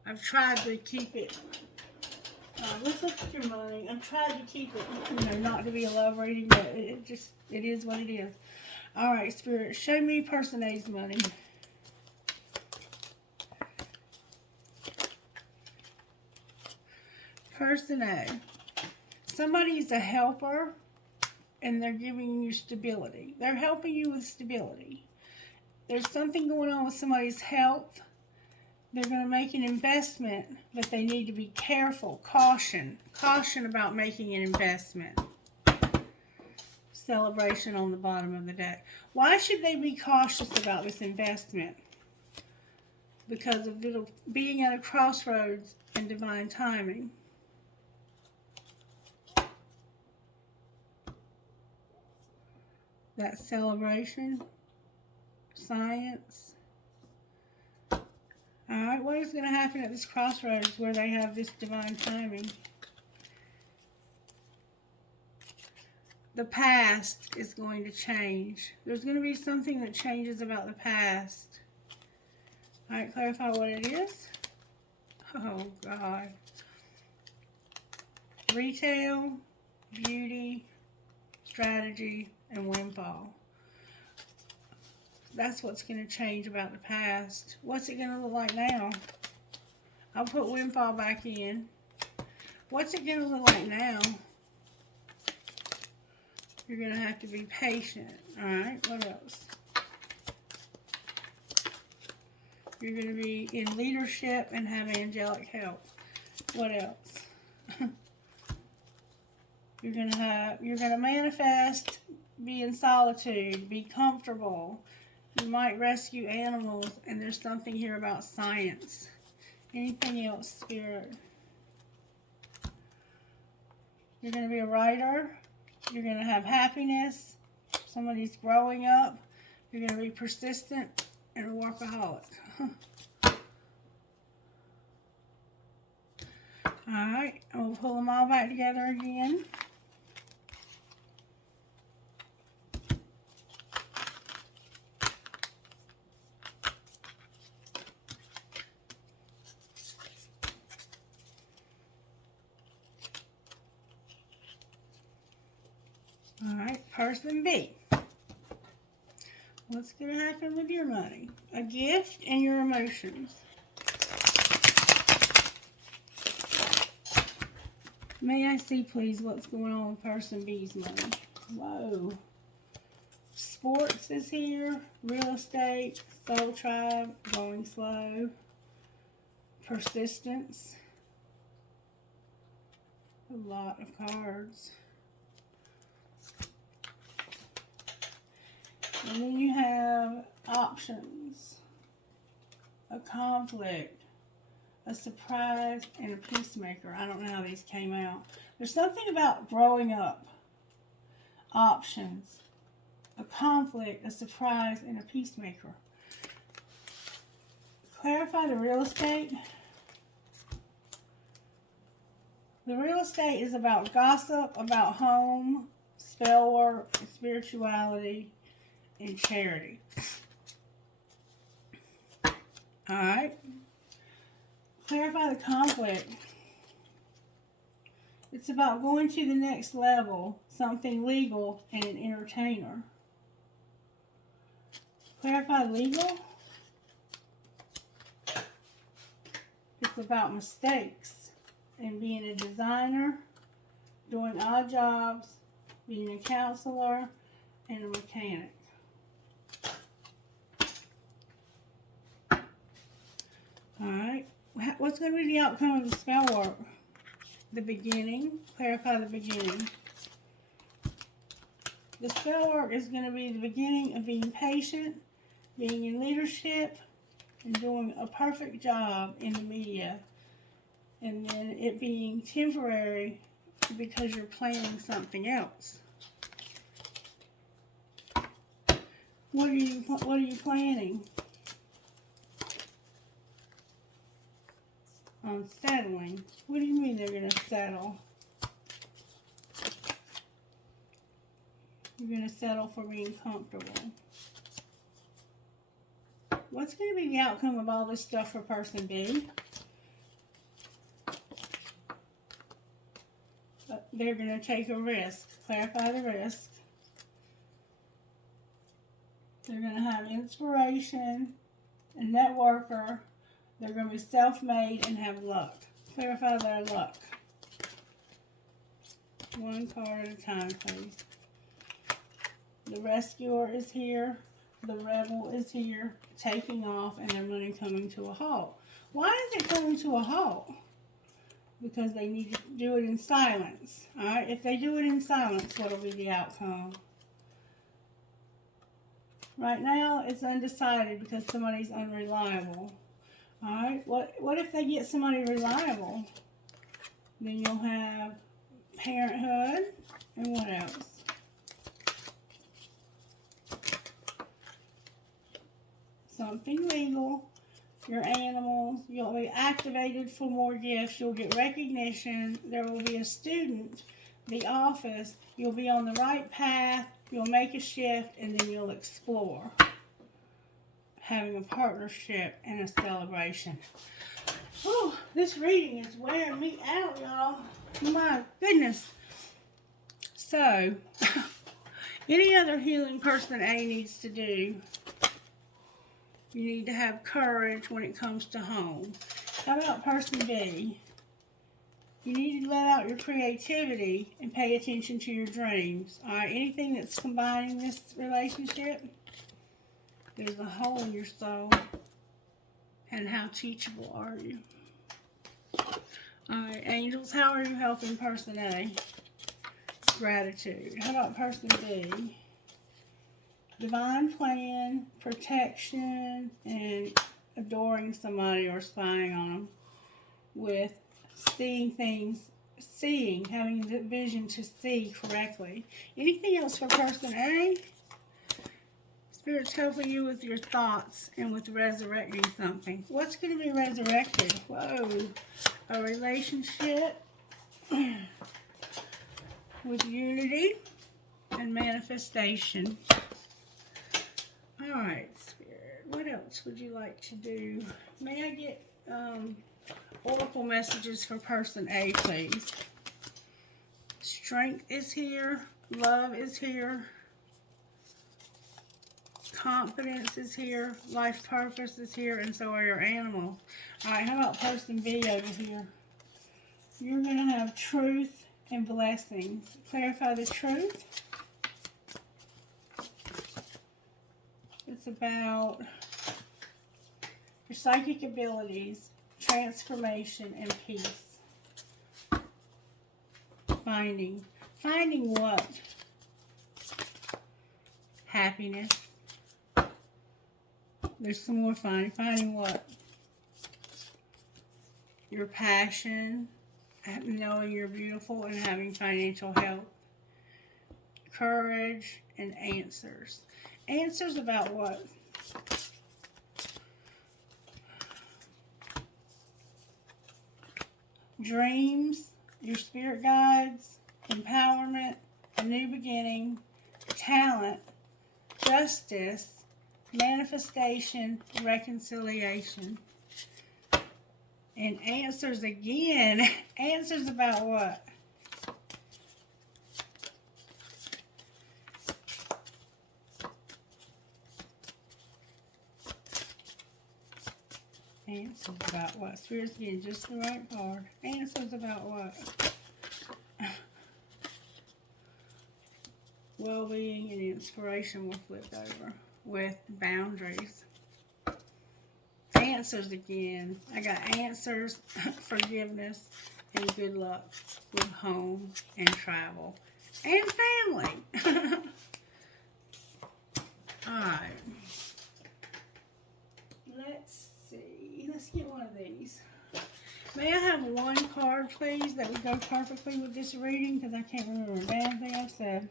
I've tried to keep it. Let's look at your money. I've tried to keep it, not to be a love reading, but it is what it is. Alright, Spirit, show me person A's money. Person A. Somebody's a helper, and they're giving you stability. They're helping you with stability. There's something going on with somebody's health. They're going to make an investment, but they need to be careful. Caution about making an investment. Celebration on the bottom of the deck. Why should they be cautious about this investment? Because of being at a crossroads and divine timing. That celebration, science. Alright, what is going to happen at this crossroads where they have this divine timing? The past is going to change. There's going to be something that changes about the past. Alright, clarify what it is. Oh, God. Retail, beauty, strategy, and windfall. That's what's going to change about the past. What's it going to look like now? I'll put windfall back in. What's it going to look like now? You're going to have to be patient. Alright, what else? You're going to be in leadership and have angelic help. What else? You're going to manifest, be in solitude, be comfortable. You might rescue animals, and there's something here about science. Anything else, Spirit? You're going to be a writer. You're going to have happiness. Somebody's growing up. You're going to be persistent and a workaholic. Alright, we'll pull them all back together again. Alright, person B. What's going to happen with your money? A gift and your emotions. May I see, please, what's going on with person B's money? Whoa. Sports is here. Real estate. Soul tribe. Going slow. Persistence. A lot of cards. And then you have options, a conflict, a surprise, and a peacemaker. I don't know how these came out. There's something about growing up. Options, a conflict, a surprise, and a peacemaker. Clarify the real estate. The real estate is about gossip, about home, spell work, spirituality, and charity. Alright. Clarify the conflict. It's about going to the next level, something legal, and an entertainer. Clarify legal. It's about mistakes and being a designer, doing odd jobs, being a counselor, and a mechanic. Alright, what's going to be the outcome of the spell work? The beginning. Clarify the beginning. The spell work is going to be the beginning of being patient, being in leadership, and doing a perfect job in the media. And then it being temporary because you're planning something else. What are you planning? On settling. What do you mean they're going to settle? You're going to settle for being comfortable. What's going to be the outcome of all this stuff for person B? They're going to take a risk. Clarify the risk. They're going to have inspiration, a networker. They're going to be self-made and have luck. Clarify their luck. One card at a time, please. The rescuer is here. The rebel is here, taking off, and their money coming to a halt. Why is it coming to a halt? Because they need to do it in silence. Alright, if they do it in silence, what will be the outcome? Right now, it's undecided because somebody's unreliable. Alright, what if they get somebody reliable? Then you'll have parenthood, and what else? Something legal, your animals, you'll be activated for more gifts, you'll get recognition, there will be a student, the office, you'll be on the right path, you'll make a shift, and then you'll explore. Having a partnership and a celebration. Oh, this reading is wearing me out, y'all. My goodness. So, any other healing person A needs to do? You need to have courage when it comes to home. How about person B? You need to let out your creativity and pay attention to your dreams. Alright, anything that's combining this relationship? There's a hole in your soul. And how teachable are you? Alright, angels, how are you helping person A? Gratitude. How about person B? Divine plan, protection, and adoring somebody or spying on them. With seeing things, having the vision to see correctly. Anything else for person A? Spirit's helping you with your thoughts and with resurrecting something. What's going to be resurrected? Whoa. A relationship with unity and manifestation. Alright, Spirit. What else would you like to do? May I get oracle messages for person A, please? Strength is here. Love is here. Confidence is here. Life purpose is here. And so are your animals. Alright, how about person B over here? You're going to have truth and blessings. Clarify the truth. It's about your psychic abilities, transformation, and peace. Finding what? Happiness. There's some more finding. Finding what? Your passion, knowing you're beautiful, and having financial health. Courage and answers. Answers about what? Dreams, your spirit guides, empowerment, a new beginning, talent, justice, manifestation, reconciliation. And answers again. Answers about what? Answers about what? Spirit's getting just the right card. Answers about what? Well-being and inspiration will flip over with boundaries. Answers again. I got answers, forgiveness, and good luck with home and travel and family. Alright. Let's see. Let's get one of these. May I have one card, please, that would go perfectly with this reading? Because I can't remember a damn thing I said.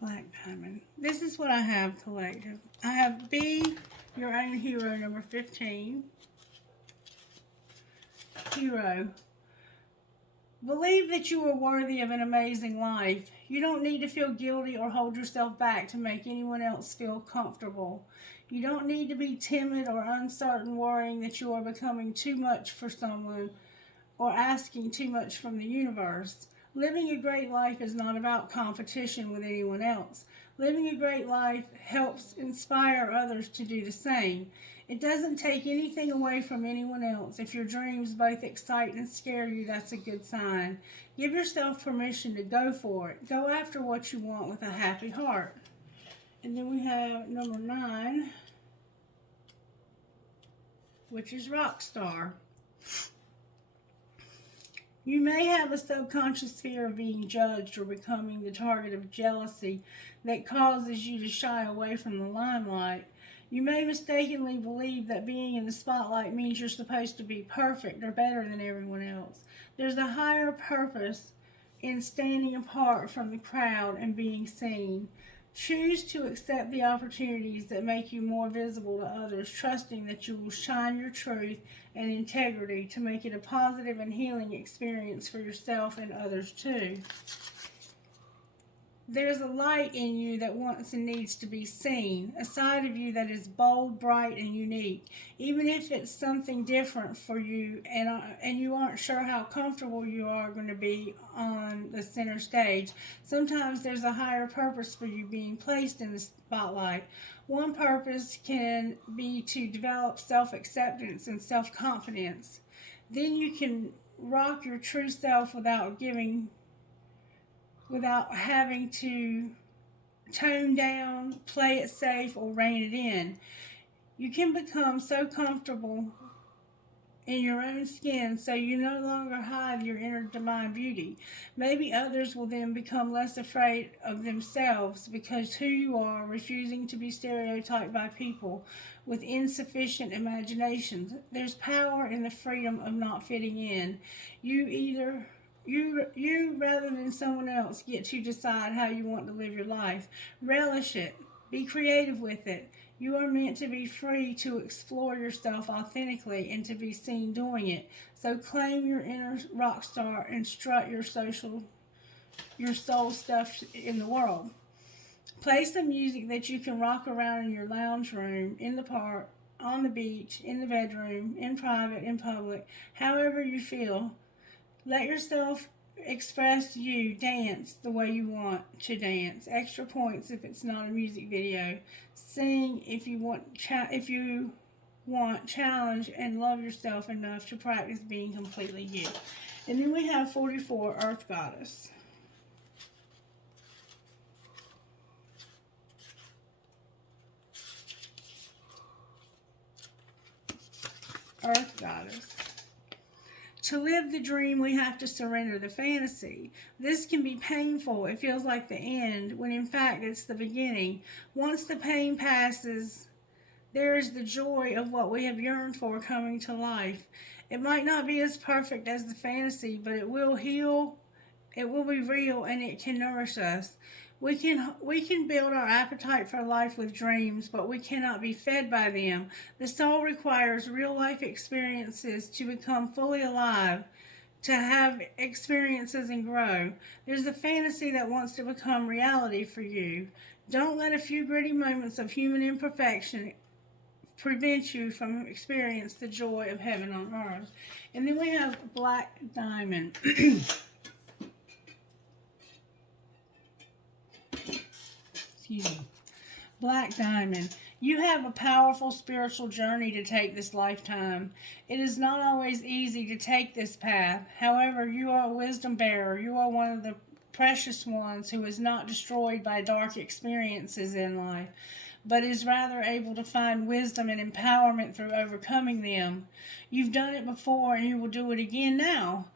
Black diamond. This is what I have collected. I have Be Your Own Hero, number 15. Hero. Believe that you are worthy of an amazing life. You don't need to feel guilty or hold yourself back to make anyone else feel comfortable. You don't need to be timid or uncertain, worrying that you are becoming too much for someone or asking too much from the universe. Living a great life is not about competition with anyone else. Living a great life helps inspire others to do the same. It doesn't take anything away from anyone else. If your dreams both excite and scare you, that's a good sign. Give yourself permission to go for it. Go after what you want with a happy heart. And then we have number 9, which is Rock Star. You may have a subconscious fear of being judged or becoming the target of jealousy that causes you to shy away from the limelight. You may mistakenly believe that being in the spotlight means you're supposed to be perfect or better than everyone else. There's a higher purpose in standing apart from the crowd and being seen. Choose to accept the opportunities that make you more visible to others, trusting that you will shine your truth and integrity to make it a positive and healing experience for yourself and others too. There's a light in you that wants and needs to be seen, a side of you that is bold, bright, and unique. Even if it's something different for you and you aren't sure how comfortable you are going to be on the center stage, sometimes there's a higher purpose for you being placed in the spotlight. One purpose can be to develop self-acceptance and self-confidence. Then you can rock your true self without having to tone down, play it safe, or rein it in. You can become so comfortable in your own skin so you no longer hide your inner divine beauty. Maybe others will then become less afraid of themselves because who you are, refusing to be stereotyped by people with insufficient imaginations. There's power in the freedom of not fitting in. You, rather than someone else, get to decide how you want to live your life. Relish it. Be creative with it. You are meant to be free to explore yourself authentically and to be seen doing it. So claim your inner rock star and strut your soul stuff in the world. Play some music that you can rock around in your lounge room, in the park, on the beach, in the bedroom, in private, in public, however you feel. Let yourself express you. Dance the way you want to dance. Extra points if it's not a music video. Sing if you want. Challenge and love yourself enough to practice being completely you. And then we have 44, Earth Goddess. Earth Goddess. To live the dream, we have to surrender the fantasy. This can be painful. It feels like the end, when in fact it's the beginning. Once the pain passes, there is the joy of what we have yearned for coming to life. It might not be as perfect as the fantasy, but it will heal. It will be real, and it can nourish us. We can build our appetite for life with dreams, but we cannot be fed by them. The soul requires real life experiences to become fully alive, to have experiences and grow. There's a fantasy that wants to become reality for you. Don't let a few gritty moments of human imperfection prevent you from experiencing the joy of heaven on earth. And then we have Black Diamond. Excuse me. Black Diamond. You have a powerful spiritual journey to take this lifetime. It is not always easy to take this path. However, you are a wisdom bearer. You are one of the precious ones who is not destroyed by dark experiences in life, but is rather able to find wisdom and empowerment through overcoming them. You've done it before and you will do it again now.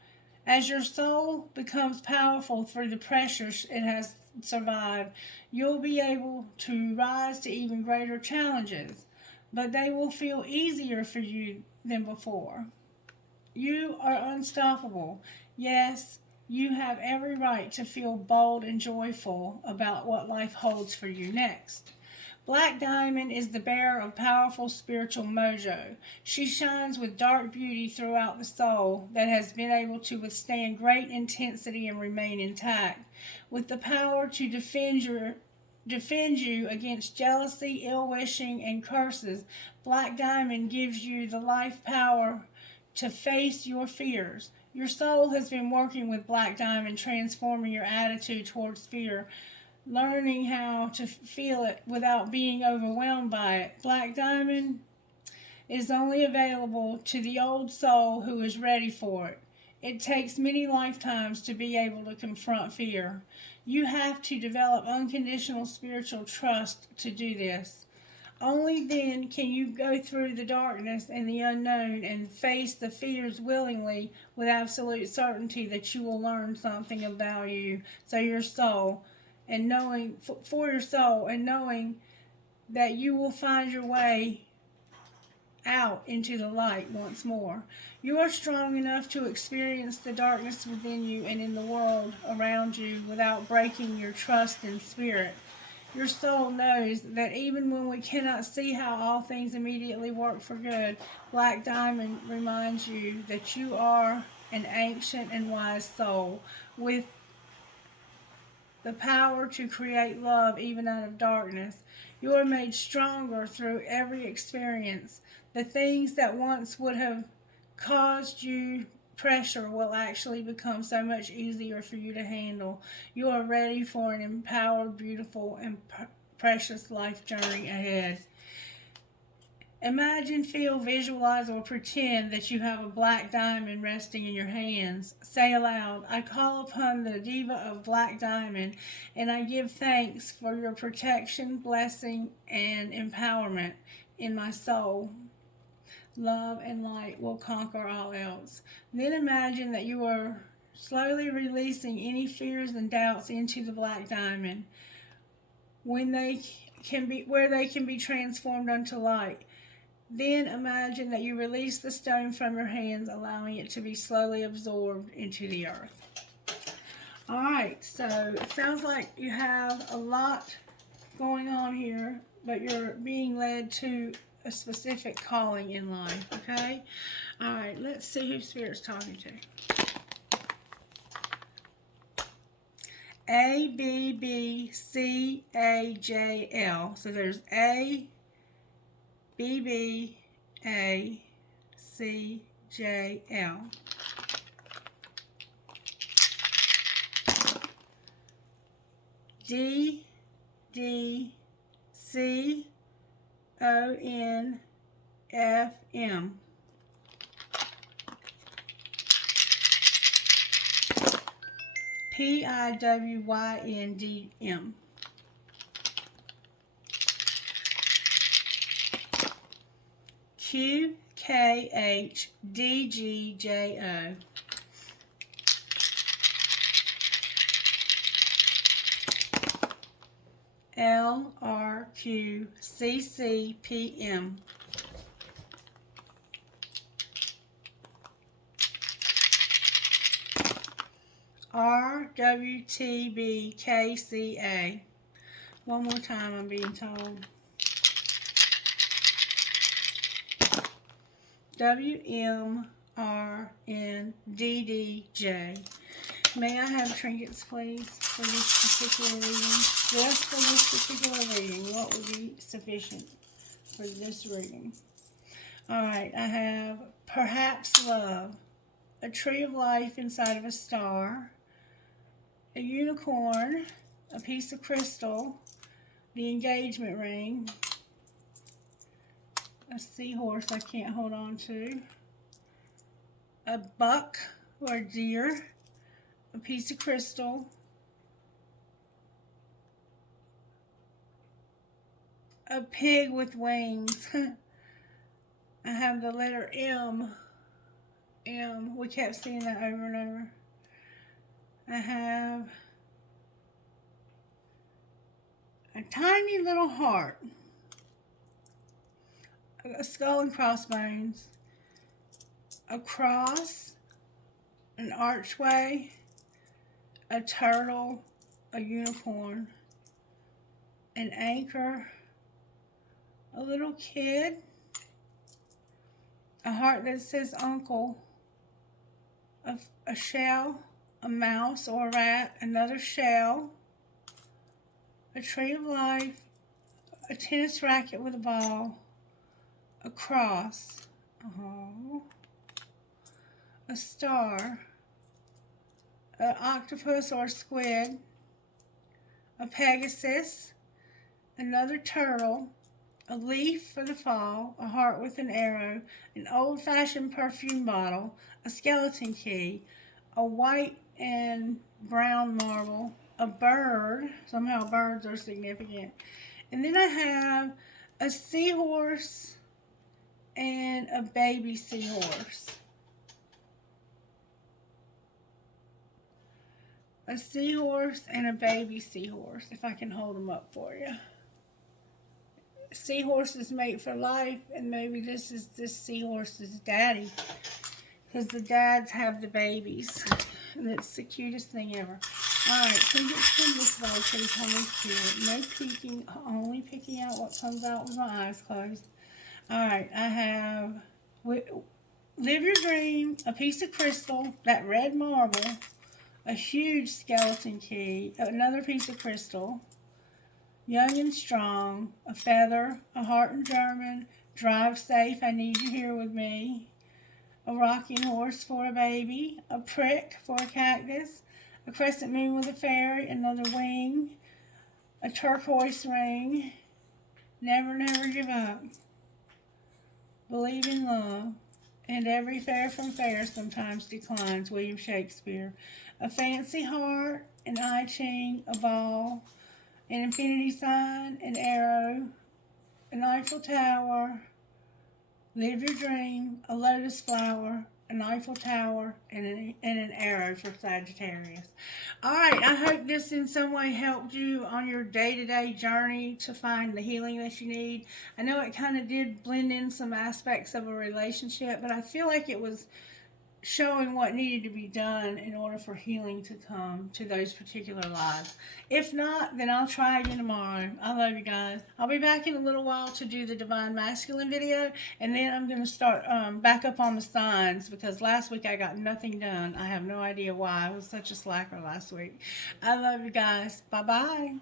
As your soul becomes powerful through the pressures it has survived, you'll be able to rise to even greater challenges, but they will feel easier for you than before. You are unstoppable. Yes, you have every right to feel bold and joyful about what life holds for you next. Black Diamond is the bearer of powerful spiritual mojo. She shines with dark beauty throughout the soul that has been able to withstand great intensity and remain intact, with the power to defend you against jealousy, ill-wishing, and curses. Black Diamond gives you the life power to face your fears. Your soul has been working with Black Diamond, transforming your attitude towards fear, learning how to feel it without being overwhelmed by it. Black Diamond is only available to the old soul who is ready for it. It takes many lifetimes to be able to confront fear. You have to develop unconditional spiritual trust to do this. Only then can you go through the darkness and the unknown and face the fears willingly with absolute certainty that you will learn something of value. So your soul, and knowing for your soul, and knowing that you will find your way out into the light once more. You are strong enough to experience the darkness within you and in the world around you without breaking your trust in spirit. Your soul knows that even when we cannot see how all things immediately work for good, Black Diamond reminds you that you are an ancient and wise soul with the power to create love even out of darkness. You are made stronger through every experience. The things that once would have caused you pressure will actually become so much easier for you to handle. You are ready for an empowered, beautiful, and precious life journey ahead. Imagine, feel, visualize, or pretend that you have a black diamond resting in your hands. Say aloud, I call upon the diva of Black Diamond, and I give thanks for your protection, blessing, and empowerment in my soul. Love and light will conquer all else. Then imagine that you are slowly releasing any fears and doubts into the Black Diamond, where they can be transformed unto light. Then imagine that you release the stone from your hands, allowing it to be slowly absorbed into the earth. Alright, so it sounds like you have a lot going on here, but you're being led to a specific calling in life, okay? Alright, let's see who Spirit's talking to. A, B, B, C, A, J, L. So there's A, B, B, A, C, J, L. D, D, C, O, N, F, M. P, I, W, Y, N, D, M. Q, K, H, D, G, J, O. L, R, Q, C, C, P, M. RWTBKCA. One more time, I'm being told. WMRNDDJ. May I have trinkets, please, for this particular reading? Just for this particular reading, what would be sufficient for this reading? Alright, I have Perhaps Love, a tree of life inside of a star, a unicorn, a piece of crystal, the engagement ring, a seahorse I can't hold on to, a buck or a deer, a piece of crystal, a pig with wings. I have the letter M. M. We kept seeing that over and over. I have a tiny little heart, a skull and crossbones, a cross, an archway, a turtle, a unicorn, an anchor, a little kid, a heart that says uncle, a shell, a mouse or a rat, another shell, a tree of life, a tennis racket with a ball, a cross, a star, an octopus or squid, a pegasus, another turtle, a leaf for the fall, a heart with an arrow, an old-fashioned perfume bottle, a skeleton key, a white and brown marble, a bird, somehow birds are significant, and then I have a seahorse and a baby seahorse. A seahorse and a baby seahorse, if I can hold them up for you. Seahorses mate for life, and maybe this is this seahorse's daddy, because the dads have the babies, and it's the cutest thing ever. Alright, so let's do this way, please, Holy Spirit. No peeking, only picking out what comes out with my eyes closed. Alright, I have Live Your Dream, a piece of crystal, that red marble, a huge skeleton key, another piece of crystal, Young and Strong, a feather, a heart in German, Drive Safe, I Need You Here With Me, a rocking horse for a baby, a prick for a cactus, a crescent moon with a fairy, another wing, a turquoise ring, Never, Never Give Up, Believe in Love, and Every Fair from Fair Sometimes Declines, William Shakespeare, a fancy heart, an I Ching, a ball, an infinity sign, an arrow, an Eiffel Tower, Live Your Dream, a lotus flower, an Eiffel Tower, and an arrow for Sagittarius. Alright, I hope this in some way helped you on your day-to-day journey to find the healing that you need. I know it kind of did blend in some aspects of a relationship, but I feel like it was showing what needed to be done in order for healing to come to those particular lives. If not, then I'll try again tomorrow. I love you guys. I'll be back in a little while to do the Divine Masculine video, and then I'm going to start back up on the signs, because last week I got nothing done. I have no idea why. I was such a slacker last week. I love you guys. Bye-bye.